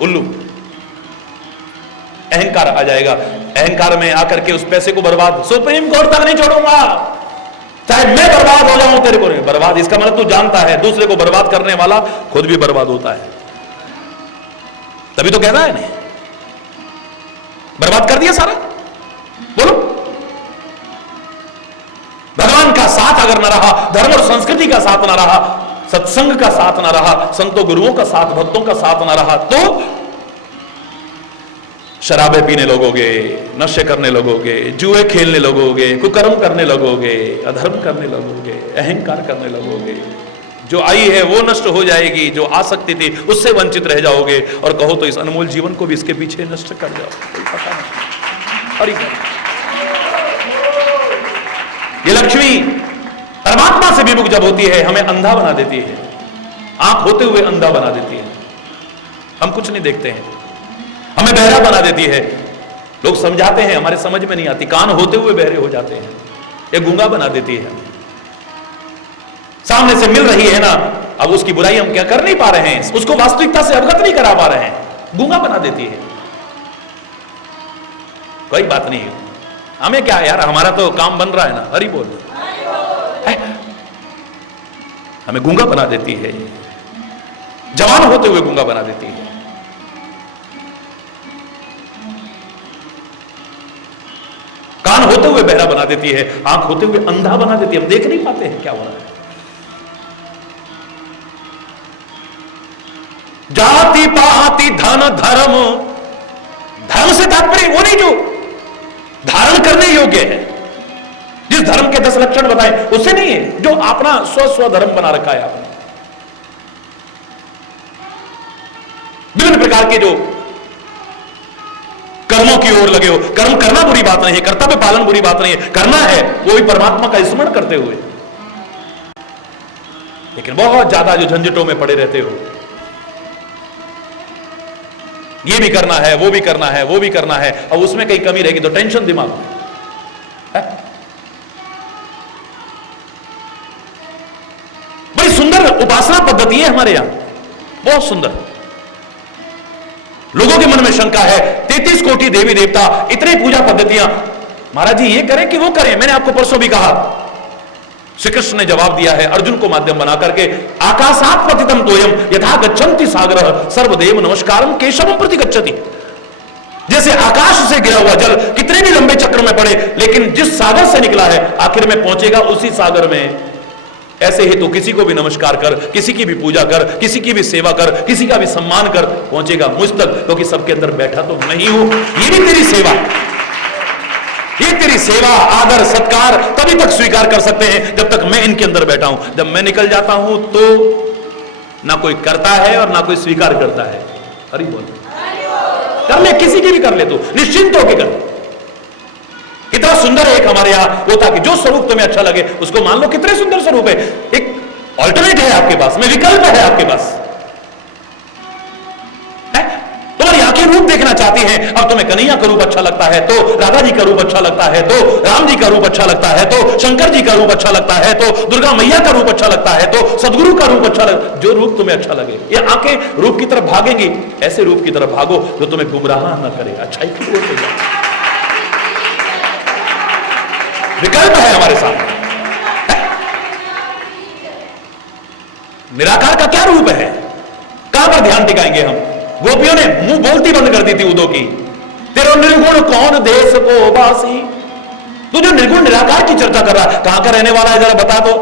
उल्लू, अहंकार आ जाएगा। अहंकार में आकर के उस पैसे को बर्बाद, सुप्रीम कोर्ट तक नहीं छोड़ूंगा, चाहे मैं बर्बाद हो जाऊं, तेरे को नहीं बर्बाद। इसका मतलब तू जानता है दूसरे को बर्बाद करने वाला खुद भी बर्बाद होता है, तभी तो कह रहा है नहीं, बर्बाद कर दिया सारा। बोलो, भगवान का साथ अगर ना रहा, धर्म और संस्कृति का साथ ना रहा, सत्संग का साथ ना रहा, संतों गुरुओं का साथ, भक्तों का साथ ना रहा, तो शराबे पीने लगोगे, नशे करने लगोगे, जुए खेलने लगोगे, कुकर्म करने लगोगे, अधर्म करने लगोगे, अहंकार करने लगोगे। जो आई है वो नष्ट हो जाएगी, जो आ सकती थी उससे वंचित रह जाओगे, और कहो तो इस अनमोल जीवन को भी इसके पीछे नष्ट कर जाओ, कोई पता नहीं। हरि ये लक्ष्मी परमात्मा से विमुख जब होती है, हमें अंधा बना देती है, आंख होते हुए अंधा बना देती है, हम कुछ नहीं देखते हैं, हमें बहरा बना देती है। लोग समझाते हैं, हमारे समझ में नहीं आती, कान होते हुए बहरे हो जाते हैं, ये गूंगा बना देती है। सामने से मिल रही है ना, अब उसकी बुराई हम क्या कर नहीं पा रहे हैं, उसको वास्तविकता से अवगत नहीं करा पा रहे हैं, गूंगा बना देती है। कोई बात नहीं, हमें क्या यार, हमारा तो काम बन रहा है ना, हरि बोल, हमें गूंगा बना देती है, जवान होते हुए गूंगा बना देती है। कान होते हुए बहरा बना देती है, आंख होते हुए अंधा बना देती है, हम देख नहीं पाते हैं क्या हो रहा है। जाति पाति धन धर्म, धर्म से तात्पर्य वो नहीं जो धारण करने योग्य है, जिस धर्म के 10 लक्षण बताए उससे नहीं है, जो अपना स्व धर्म बना रखा है आपने। विभिन्न प्रकार के जो कर्मों की ओर लगे हो, कर्म करना बुरी बात नहीं है, कर्तव्य पालन बुरी बात नहीं है, करना है वो भी परमात्मा का स्मरण करते हुए, लेकिन बहुत ज्यादा जो झंझटों में पड़े रहते हो, ये भी करना है, वो भी करना है, वो भी करना है, अब उसमें कहीं कमी रहेगी तो टेंशन दिमाग में है। बड़ी सुंदर उपासना पद्धति है हमारे यहां, बहुत सुंदर। लोगों के मन में शंका है, 33 कोटि देवी देवता, इतनी पूजा पद्धतियां, महाराज जी ये करें कि वो करें। मैंने आपको परसों भी कहा, श्री कृष्ण ने जवाब दिया है अर्जुन को माध्यम बना करके, आकाशात् पतितम तोयम यथा गच्छन्ति सागरः सर्वदेव नमस्कारम केशवम प्रति गच्छति। जैसे आकाश से गिरा हुआ जल कितने भी लंबे चक्र में पड़े, लेकिन जिस सागर से निकला है आखिर में पहुंचेगा उसी सागर में। ऐसे ही तो किसी को भी नमस्कार कर, किसी की भी पूजा कर, किसी की भी सेवा कर, किसी का भी सम्मान कर, पहुंचेगा मुझ तक, क्योंकि सबके अंदर बैठा तो नहीं हूं, ये भी तेरी सेवा। ये तेरी सेवा, आदर, सत्कार तभी तक स्वीकार कर सकते हैं जब तक मैं इनके अंदर बैठा हूं। जब मैं निकल जाता हूं तो ना कोई करता है और ना कोई स्वीकार करता है। हरि बोल। कर ले, किसी की भी कर ले, तू निश्चिंत होकर कर। कितना सुंदर है एक हमारे यहां वो था कि जो स्वरूप तुम्हें अच्छा लगे उसको मान लो। कितने सुंदर स्वरूप है, एक ऑल्टरनेट है आपके पास में, विकल्प है आपके पास। तुम्हारी आंखें रूप देखना चाहती हैं, अब तुम्हें कन्हैया का रूप अच्छा लगता है तो राधा जी का रूप अच्छा लगता है, तो राम जी का रूप अच्छा लगता है, तो शंकर जी का रूप अच्छा लगता है, तो दुर्गा मैया का रूप अच्छा लगता है, तो सदगुरु का रूप अच्छा लगता है। जो रूप तुम्हें अच्छा लगे, ये आंखें रूप की तरफ भागेंगी, ऐसे रूप की तरफ भागो जो तुम्हें गुमराह न करे, अच्छाई की ओर ले जाए। विकल्प है हमारे सामने। निराकार का क्या रूप है, कहां पर ध्यान टिकाएंगे हम? गोपियों ने मुंह बोलती बंद कर दी थी उदो की, तेरो निर्गुण कौन देश को बासी। तू जो निर्गुण निराकार की चर्चा कर रहा है, कहां का रहने वाला है जरा बता दो,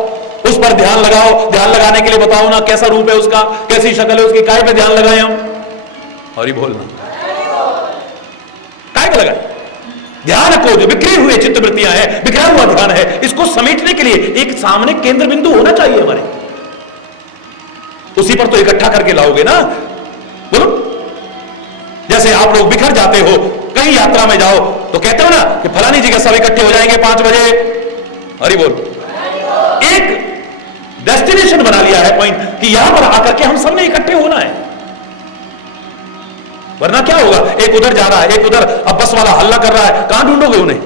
उस पर ध्यान लगाओ। ध्यान लगाने के लिए बताओ ना, कैसा रूप है उसका, कैसी शक्ल है उसकी, काय पे ध्यान लगाए हम? हरि बोलना, काय पे लगाए? ध्यान को जो बिखरी हुए चित्तवृत्तियां है, बिखरा हुआ ध्यान है, इसको समेटने के लिए एक सामने केंद्र बिंदु होना चाहिए हमारे, उसी पर तो इकट्ठा करके लाओगे ना। बोलो, जैसे आप लोग बिखर जाते हो, कहीं यात्रा में जाओ तो कहते हो ना कि फलानी जगह सब इकट्ठे हो जाएंगे 5 बजे। हरि बोल। एक डेस्टिनेशन बना लिया है पॉइंट कि यहां पर आकर के हम सबने इकट्ठे होना है, वरना क्या होगा, एक उधर जा रहा है, एक उधर, अब बस वाला हल्ला कर रहा है, कहां ढूंढोगे उन्हें?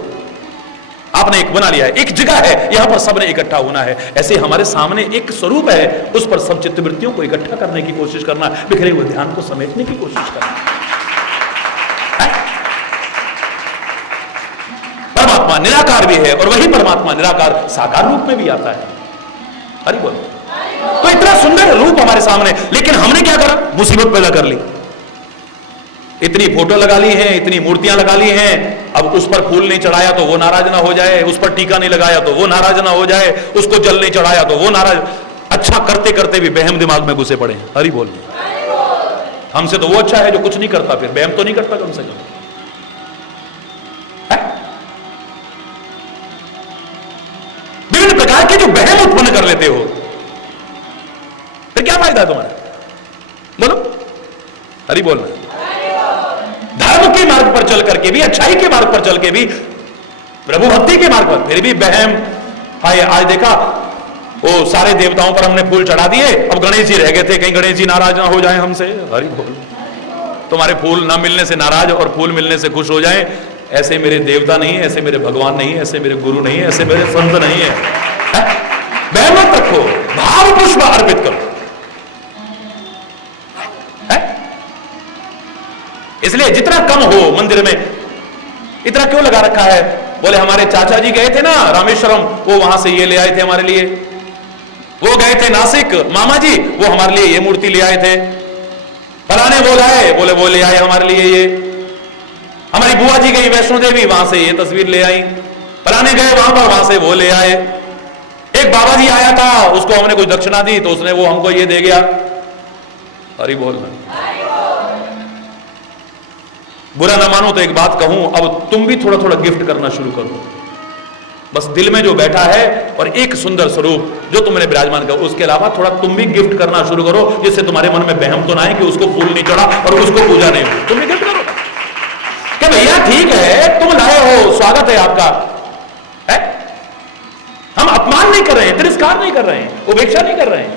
आपने एक बना लिया है, एक जगह है, यहां पर सबने इकट्ठा होना है। ऐसे हमारे सामने एक स्वरूप है, उस पर सब चित्तवृत्तियों को इकट्ठा करने की कोशिश करना, बिखरे हुए ध्यान को समेटने की कोशिश करना। परमात्मा निराकार भी है और वही परमात्मा निराकार साकार रूप में भी आता है। हरि बोल। तो इतना सुंदर रूप हमारे सामने, लेकिन हमने क्या करा, मुसीबत पैदा कर ली। इतनी फोटो लगा ली है, इतनी मूर्तियां लगा ली हैं, अब उस पर फूल नहीं चढ़ाया तो वो नाराज ना हो जाए, उस पर टीका नहीं लगाया तो वो नाराज ना हो जाए, उसको जल नहीं चढ़ाया तो वो नाराज। अच्छा करते करते भी बहम दिमाग में घुसे पड़े। हरि बोल। हमसे तो वो अच्छा है जो कुछ नहीं करता, फिर बहम तो नहीं करता कम से कम। विभिन्न प्रकार के जो बहम उत्पन्न कर लेते हो, फिर क्या फायदा है तुम्हारा? बोलो, हरि बोलना। धर्म के मार्ग पर चल करके भी, अच्छाई के मार्ग पर चल के भी, प्रभु भक्ति के मार्ग पर, फिर भी बहम। आज देखा वो सारे देवताओं पर हमने फूल चढ़ा दिए, अब गणेश जी रह गए थे, कहीं गणेश जी नाराज ना हो जाए हमसे। हरि बोल। तुम्हारे फूल ना मिलने से नाराज और फूल मिलने से खुश हो जाए, ऐसे मेरे देवता नहीं है, ऐसे मेरे भगवान नहीं है, ऐसे मेरे गुरु नहीं है, ऐसे मेरे संत नहीं है। बहम मत रखो, भाव पुष्प अर्पित करो। इसलिए जितना कम हो मंदिर में, इतना क्यों लगा रखा है? बोले हमारे चाचा जी गए थे ना रामेश्वरम, वो वहां से ये ले आए थे हमारे लिए। वो गए थे नासिक, मामा जी, वो हमारे लिए ये मूर्ति ले आए थे। फलाने वो लाए, बोले वो ले आए हमारे लिए ये। हमारी बुआ जी गई वैष्णो देवी, वहां से ये तस्वीर ले आई। फलाने गए वहां पर, वहां से वो ले आए। एक बाबा जी आया था, उसको हमने कुछ दक्षिणा दी तो उसने वो हमको ये दे गया। हरि बोल। बुरा ना मानो तो एक बात कहूं, अब तुम भी थोड़ा थोड़ा गिफ्ट करना शुरू करो। बस दिल में जो बैठा है और एक सुंदर स्वरूप जो तुमने विराजमान कर, उसके अलावा थोड़ा तुम भी गिफ्ट करना शुरू करो, जिससे तुम्हारे मन में बहम तो ना आए कि उसको फूल नहीं चढ़ा और उसको पूजा नहीं हुई। तुम भी गिफ्ट करो कि भैया ठीक है, तुम लाए हो, स्वागत है आपका, है? हम अपमान नहीं कर रहे हैं, तिरस्कार नहीं कर रहे हैं, उपेक्षा नहीं कर रहे हैं,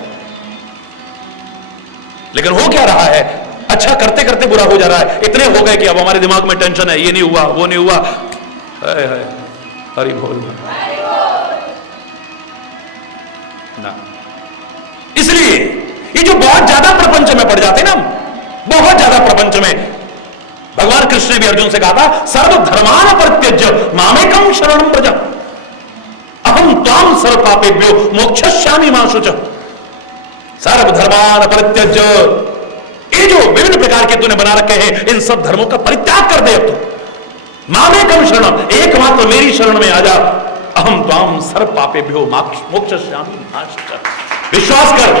लेकिन हो क्या रहा है, अच्छा करते करते बुरा हो जा रहा है। इतने हो गए कि अब हमारे दिमाग में टेंशन है, ये नहीं हुआ, वो नहीं हुआ। हरि बोल ना। इसलिए ये जो बहुत ज्यादा प्रपंच में पड़ जाते ना, बहुत ज्यादा प्रपंच में, भगवान कृष्ण ने भी अर्जुन से कहा था, सर्वधर्मान परित्यज्य मामेकं शरणं व्रज अहम त्वां सर्व पापेभ्यो मोक्षयिष्यामि मा शुचः। सर्वधर्मान परित्यज्य, ये जो विभिन्न प्रकार के तूने बना रखे हैं, इन सब धर्मों का परित्याग कर दे। अब तू मामेकं शरणं, एकमात्र मेरी शरण में आ जा। अहम त्वां सर्व पापेभ्यो मोक्षयिष्यामि मा शुचः। विश्वास कर,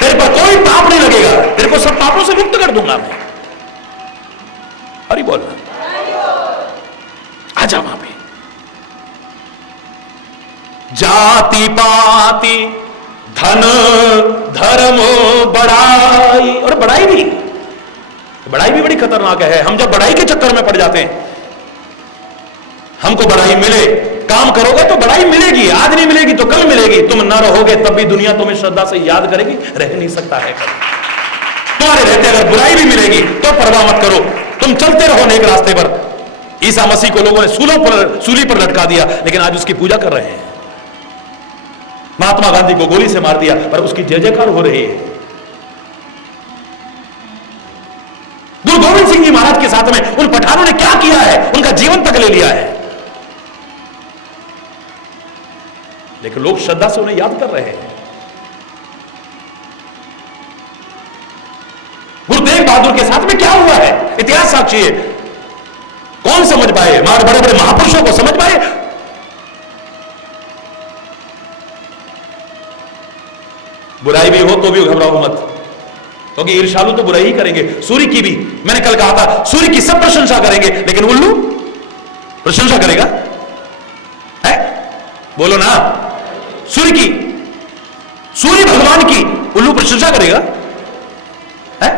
तेरे पर कोई पाप नहीं लगेगा, तेरे को सब पापों से मुक्त कर दूंगा मैं। हरि बोल, आजा वहां पे, जाति पाति धन धर्म बड़ाई, और बड़ाई भी बड़ी खतरनाक है। हम जब बड़ाई के चक्कर में पड़ जाते हैं, हमको बड़ाई मिले, काम करोगे तो बड़ाई मिलेगी, आज नहीं मिलेगी तो कल मिलेगी, तुम ना रहोगे तब भी दुनिया तुम्हें श्रद्धा से याद करेगी, रह नहीं सकता है कभी। तुम्हारे रहते अगर बुराई भी मिलेगी तो परवाह मत करो, तुम चलते रहो नेक रास्ते पर। ईसा मसीह को लोगों ने सूली पर लटका दिया, लेकिन आज उसकी पूजा कर रहे हैं। महात्मा गांधी को गोली से मार दिया, पर उसकी जय जयकार हो रही है। गुरु गोविंद सिंह जी महाराज के साथ में उन पठानों ने क्या किया है, उनका जीवन तक ले लिया है, लेकिन लोग श्रद्धा से उन्हें याद कर रहे हैं। गुरु तेग बहादुर के साथ में क्या हुआ है, इतिहास साक्षी है। कौन समझ पाए, बड़े बड़े महापुरुषों को समझ पाए। बुराई भी हो तो भी घबराओ मत, क्योंकि ईर्ष्यालु तो बुराई ही करेंगे। सूर्य की भी, मैंने कल कहा था, सूर्य की सब प्रशंसा करेंगे, लेकिन उल्लू प्रशंसा करेगा है? बोलो ना, सूर्य भगवान की उल्लू प्रशंसा करेगा है?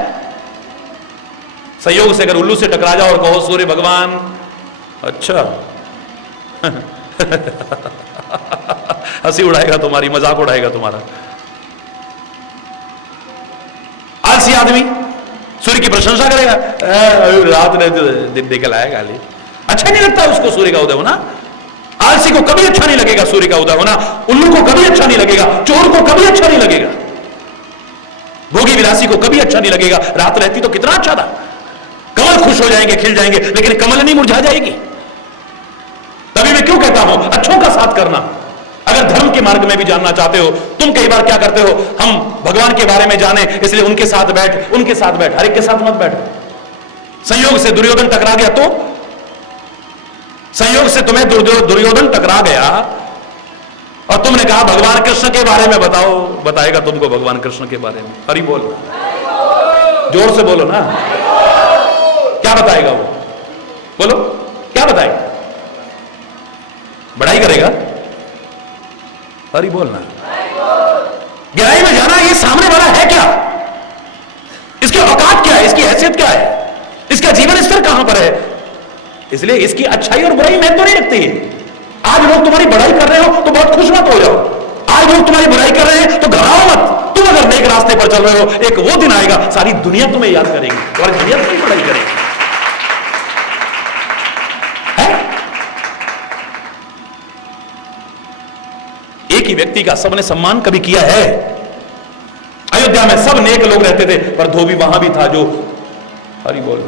संयोग से अगर उल्लू से टकरा जाओ और कहो सूर्य भगवान, अच्छा हंसी उड़ाएगा तुम्हारी, मजाक उड़ाएगा तुम्हारा। आलसी आदमी सूर्य की प्रशंसा करेगा, रात ने दिन देख लाएगा, अच्छा नहीं लगता उसको सूर्य का उदय होना। आलसी को कभी अच्छा नहीं लगेगा सूर्य का उदय होना, उल्लू को कभी अच्छा नहीं लगेगा, चोर को कभी अच्छा नहीं लगेगा, भोगी विलासी को कभी अच्छा नहीं लगेगा। रात रहती तो कितना अच्छा था, कमल खुश हो जाएंगे, खिल जाएंगे, लेकिन कमल नहीं मुरझा जाएगी। तभी मैं क्यों कहता हूं अच्छों का साथ करना। अगर धर्म के मार्ग में भी जानना चाहते हो, तुम कई बार क्या करते हो, हम भगवान के बारे में जाने इसलिए उनके साथ बैठ, हर एक के साथ मत बैठो। संयोग से दुर्योधन टकरा गया तो, संयोग से तुम्हें दुर्योधन टकरा गया और तुमने कहा भगवान कृष्ण के बारे में बताओ, बताएगा तुमको भगवान कृष्ण के बारे में। हरि बोल, जोर से बोलो ना, क्या बताएगा वो, बोलो क्या बताएगा? बड़ाई करेगा? हरि बोलना। गहराई में जाना, ये सामने वाला है क्या, इसकी औकात क्या है, इसकी हैसियत क्या है, इसका जीवन स्तर कहां पर है। इसलिए इसकी अच्छाई और बुराई महत्व तो नहीं रखती है। आज लोग तुम्हारी बड़ाई कर रहे हो तो बहुत खुश मत हो जाओ, आज लोग तुम्हारी बुराई कर रहे हैं तो घबराओ मत। तुम अगर नेक रास्ते पर चल रहे हो, एक वो दिन आएगा सारी दुनिया तुम्हें याद करेगी, तुम्हारी दुनिया तुम्हारी बड़ाई करेगी। एक ही व्यक्ति का सबने सम्मान कभी किया है? अयोध्या में सब नेक लोग रहते थे, पर धोबी वहां भी था जो, हरि बोल,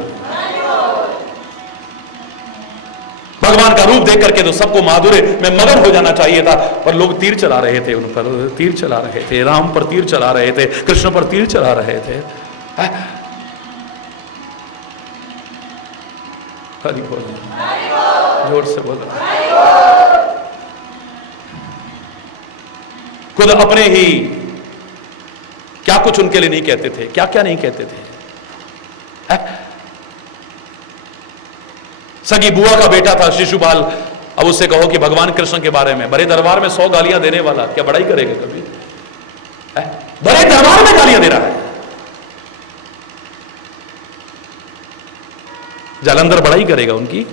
भगवान का रूप देख करके तो सबको माधुर्य में मगन हो जाना चाहिए था, पर लोग तीर चला रहे थे, उन पर तीर चला रहे थे, राम पर तीर चला रहे थे, कृष्ण पर तीर चला रहे थे। हरि बोल, जोर से बोल। खुद अपने ही क्या कुछ उनके लिए नहीं कहते थे, क्या क्या नहीं कहते थे। सगी बुआ का बेटा था शिशुपाल, अब उससे कहो कि भगवान कृष्ण के बारे में, बड़े दरबार में 100 गालियां देने वाला क्या बड़ाई करेगा कभी? बड़े दरबार में गालियां दे रहा है, जालंधर बड़ाई करेगा उनकी?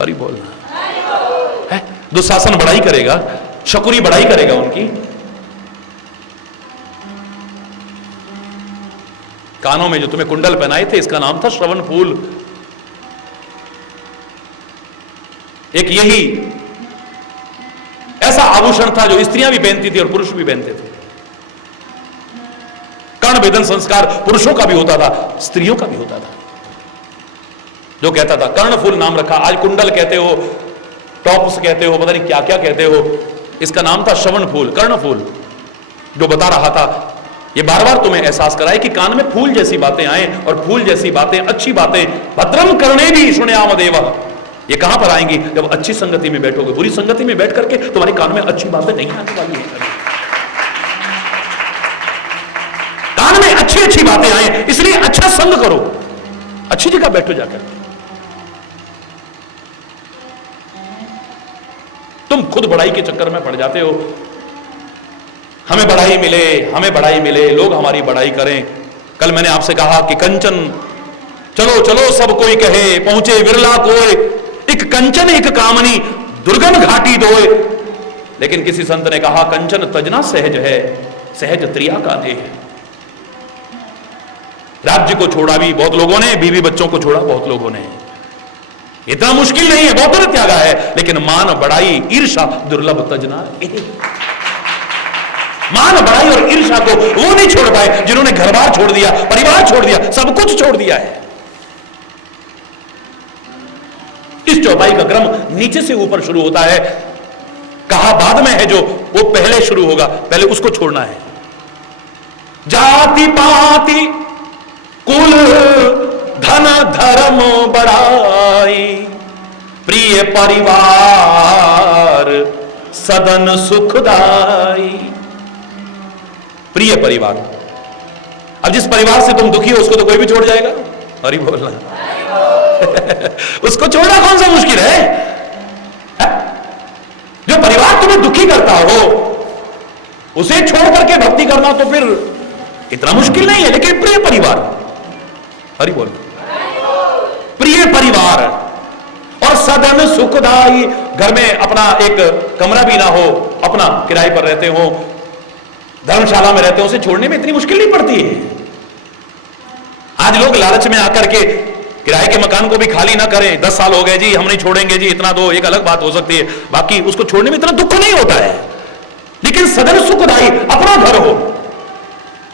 हरि बोलना। दुशासन बड़ाई करेगा, शकुनी बड़ाई करेगा उनकी? कानों में जो तुम्हें कुंडल पहनाए थे इसका नाम था श्रवण फूल। एक यही ऐसा आभूषण था जो स्त्रियां भी पहनती थी और पुरुष भी पहनते थे। कर्ण भेदन संस्कार पुरुषों का भी होता था, स्त्रियों का भी होता था। जो कहता था, कर्णफूल नाम रखा, आज कुंडल कहते हो, टॉप्स कहते हो, पता नहीं क्या क्या कहते हो, इसका नाम था श्रवण फूल, कर्णफूल। जो बता रहा था, ये बार बार तुम्हें एहसास कराए कि कान में फूल जैसी बातें आए, और फूल जैसी बातें, अच्छी बातें, भद्रम करने भी सुन्याम देवा, ये कहां पर आएंगी? जब अच्छी संगति में बैठोगे। बुरी संगति में बैठ करके तुम्हारे कान में अच्छी बातें नहीं आने वाली है। कान में अच्छी अच्छी बातें आए, इसलिए अच्छा संग करो, अच्छी जगह बैठो जाकर। तुम खुद बढ़ाई के चक्कर में पड़ जाते हो। हमें बढ़ाई मिले, हमें बढ़ाई मिले, लोग हमारी बढ़ाई करें। कल मैंने आपसे कहा कि कंचन चलो चलो सब कोई कहे, पहुंचे विरला कोय, एक कंचन एक कामनी दुर्गम घाटी दोए। लेकिन किसी संत ने कहा कंचन तजना सहज है, सहज त्रिया का देह। राज्य को छोड़ा भी बहुत लोगों ने, बीवी बच्चों को छोड़ा बहुत लोगों ने। इतना मुश्किल नहीं है, बहुत ने त्यागा है। लेकिन मान बढ़ाई ईर्षा दुर्लभ तजना। मान बढ़ाई और ईर्षा को वो नहीं छोड़ पाए जिन्होंने घर बार छोड़ दिया, परिवार छोड़ दिया, सब कुछ छोड़ दिया है। इस चौपाई का क्रम नीचे से ऊपर शुरू होता है। कहा बाद में है जो, वो पहले शुरू होगा, पहले उसको छोड़ना है। जाति पाति कुल धन धर्म बढ़ाई, प्रिय परिवार सदन सुखदाई। प्रिय परिवार, अब जिस परिवार से तुम दुखी हो उसको तो कोई भी छोड़ जाएगा। हरि बोलना। उसको छोड़ना कौन सा मुश्किल है? जो परिवार तुम्हें दुखी करता हो उसे छोड़ करके भक्ति करना तो फिर इतना मुश्किल नहीं है। लेकिन प्रिय परिवार, हरि बोल, प्रिय परिवार और सदन सुखदाई। घर में अपना एक कमरा भी ना हो, अपना किराए पर रहते हो, धर्मशाला में रहते हो, उसे छोड़ने में इतनी मुश्किल नहीं पड़ती है। आज लोग लालच में आकर के किराए के मकान को भी खाली ना करें। 10 साल हो गए जी, हम नहीं छोड़ेंगे जी, इतना दो, एक अलग बात हो सकती है, बाकी उसको छोड़ने में इतना दुख नहीं होता है। लेकिन सदन सुखदाई, अपना घर हो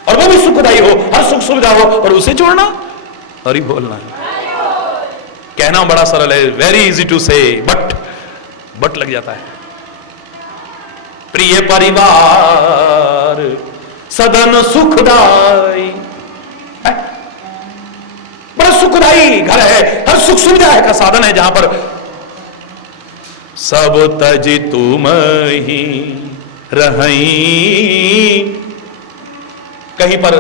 और वो भी सुखदाई हो, हर सुख सुविधा हो, और उसे छोड़ना, हरि बोलना। कहना बड़ा सरल है, वेरी इजी टू से, बट लग जाता है। प्रिय परिवार सदन सुखदाई, बड़ा सुखदाई घर है, हर सुख सुविधा है का साधन है, जहां पर सब तज तुम ही रही। कहीं पर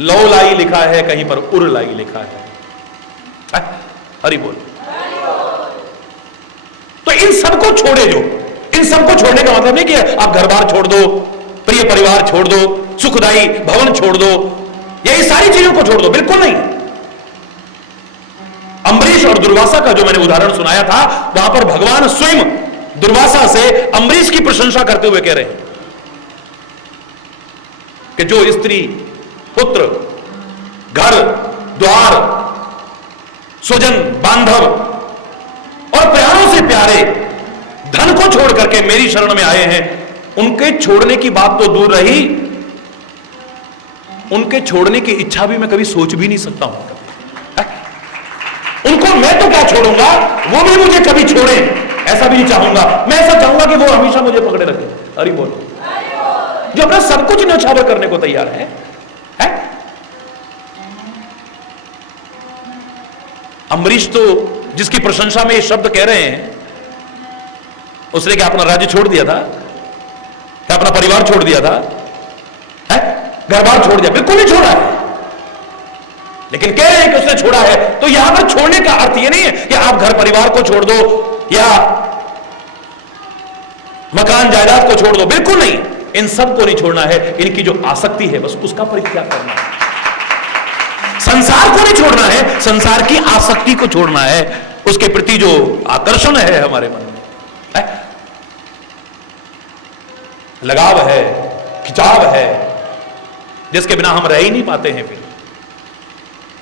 लौलाई लिखा है, कहीं पर उरलाई लिखा है। हरि बोल। तो इन सबको छोड़े जो, इन सबको छोड़ने का मतलब नहीं कि आप घर बार छोड़ दो, प्रिय परिवार छोड़ दो, सुखदाई भवन छोड़ दो, यही सारी चीजों को छोड़ दो, बिल्कुल नहीं। अम्बरीश और दुर्वासा का जो मैंने उदाहरण सुनाया था, वहां पर भगवान स्वयं दुर्वासा से अम्बरीश की प्रशंसा करते हुए कह रहे हैं कि जो स्त्री, पुत्र, घर द्वार, स्वजन बांधव और प्राणों से प्यारे धन को छोड़ करके मेरी शरण में आए हैं, उनके छोड़ने की बात तो दूर रही, उनके छोड़ने की इच्छा भी मैं कभी सोच भी नहीं सकता हूं। उनको मैं तो क्या छोड़ूंगा, वो भी मुझे कभी छोड़े ऐसा भी नहीं चाहूंगा। मैं ऐसा चाहूंगा कि वो हमेशा मुझे पकड़े रखे। हरि बोलो। जो अपना सब कुछ न्यौछावर करने को तैयार है? अम्बरीश तो जिसकी प्रशंसा में ये शब्द कह रहे हैं, उसने क्या अपना राज्य छोड़ दिया था? क्या अपना परिवार छोड़ दिया था? घर बार छोड़ दिया? बिल्कुल नहीं छोड़ा है। लेकिन कह रहे हैं कि उसने छोड़ा है, तो यहां पर छोड़ने का अर्थ यह नहीं है कि आप घर परिवार को छोड़ दो या मकान जायदाद को छोड़ दो, बिल्कुल नहीं। इन सब को नहीं छोड़ना है, इनकी जो आसक्ति है बस उसका परित्याग करना है। संसार को नहीं छोड़ना है, संसार की आसक्ति को छोड़ना है, उसके प्रति जो आकर्षण है हमारे मन में, लगाव है, खिंचाव है, जिसके बिना हम रह ही नहीं पाते हैं। फिर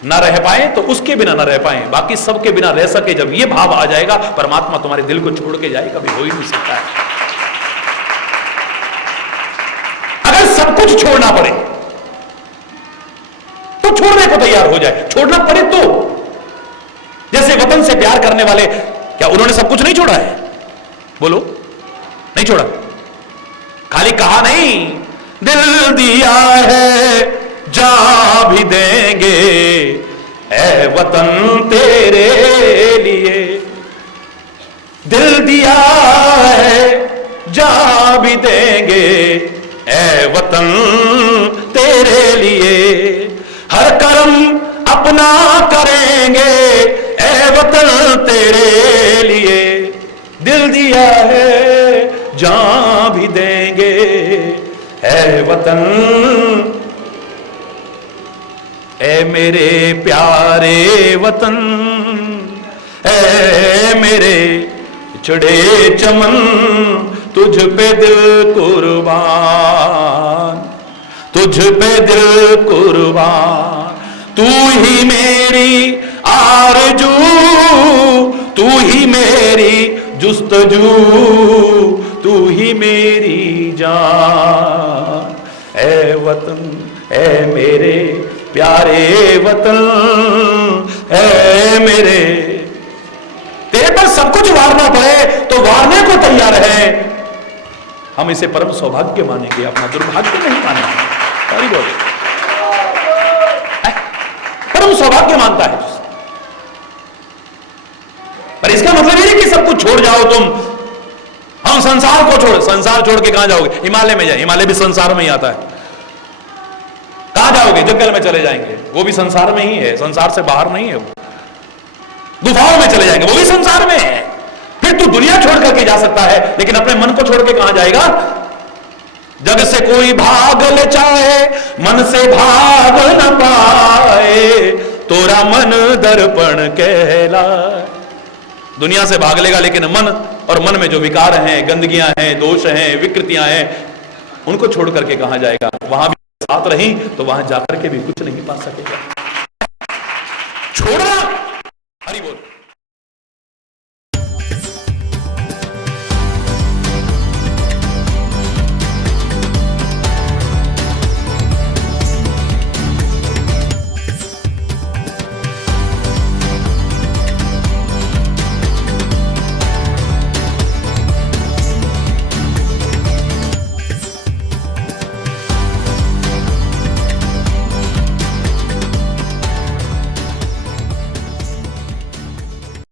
ना रह पाए तो उसके बिना ना रह पाए, बाकी सबके बिना रह सके। जब ये भाव आ जाएगा, परमात्मा तुम्हारे दिल को छोड़ के जाए, कभी हो ही नहीं सकता है। अगर सब कुछ छोड़ना पड़े तो छोड़ने को तैयार हो जाए। छोड़ना पड़े तो, जैसे वतन से प्यार करने वाले, क्या उन्होंने सब कुछ नहीं छोड़ा है? बोलो, नहीं छोड़ा। खाली कहा नहीं, दिल दिया है जा भी देंगे ऐ वतन तेरे लिए, दिल दिया है जा भी देंगे ऐ वतन तेरे लिए, हर कर्म अपना करेंगे ऐ वतन तेरे लिए, दिल दिया दिया है, जान भी देंगे, है वतन ए मेरे प्यारे वतन, ए मेरे चढ़े चमन, तुझ पे दिल कुर्बान, तुझ पे दिल कुर्बान। तू ही मेरी आरज़ू, तू ही मेरी जुस्तजू, तू ही मेरी जान, ए वतन ए मेरे प्यारे वतन, ए मेरे। तेरे पर सब कुछ वारना पड़े तो वारने को तैयार है, हम इसे परम सौभाग्य मानेंगे, अपना दुर्भाग्य नहीं मानेंगे। परम सौभाग्य मानता है। पर इसका मतलब ये नहीं कि सब कुछ छोड़ जाओ तुम, हम संसार को छोड़, संसार छोड़ के कहां जाओगे? हिमालय में जाए, हिमालय भी संसार में ही आता है। कहां जाओगे? जंगल में चले जाएंगे, वो भी संसार में ही है, संसार से बाहर नहीं है वो। गुफाओं में चले जाएंगे, वो भी संसार में है। फिर तू दुनिया छोड़ करके जा सकता है, लेकिन अपने मन को छोड़ के कहां जाएगा? जग से कोई भाग ले चाहे, मन से भाग न पाए, तोरा मन दर्पण कहलाए। दुनिया से भाग लेगा, लेकिन मन और मन में जो विकार हैं, गंदगियां हैं, दोष हैं, विकृतियां हैं, उनको छोड़ करके कहां जाएगा? वहां भी साथ रही तो वहां जाकर के भी कुछ नहीं पा सकेगा। छोड़ना, हरि बोल।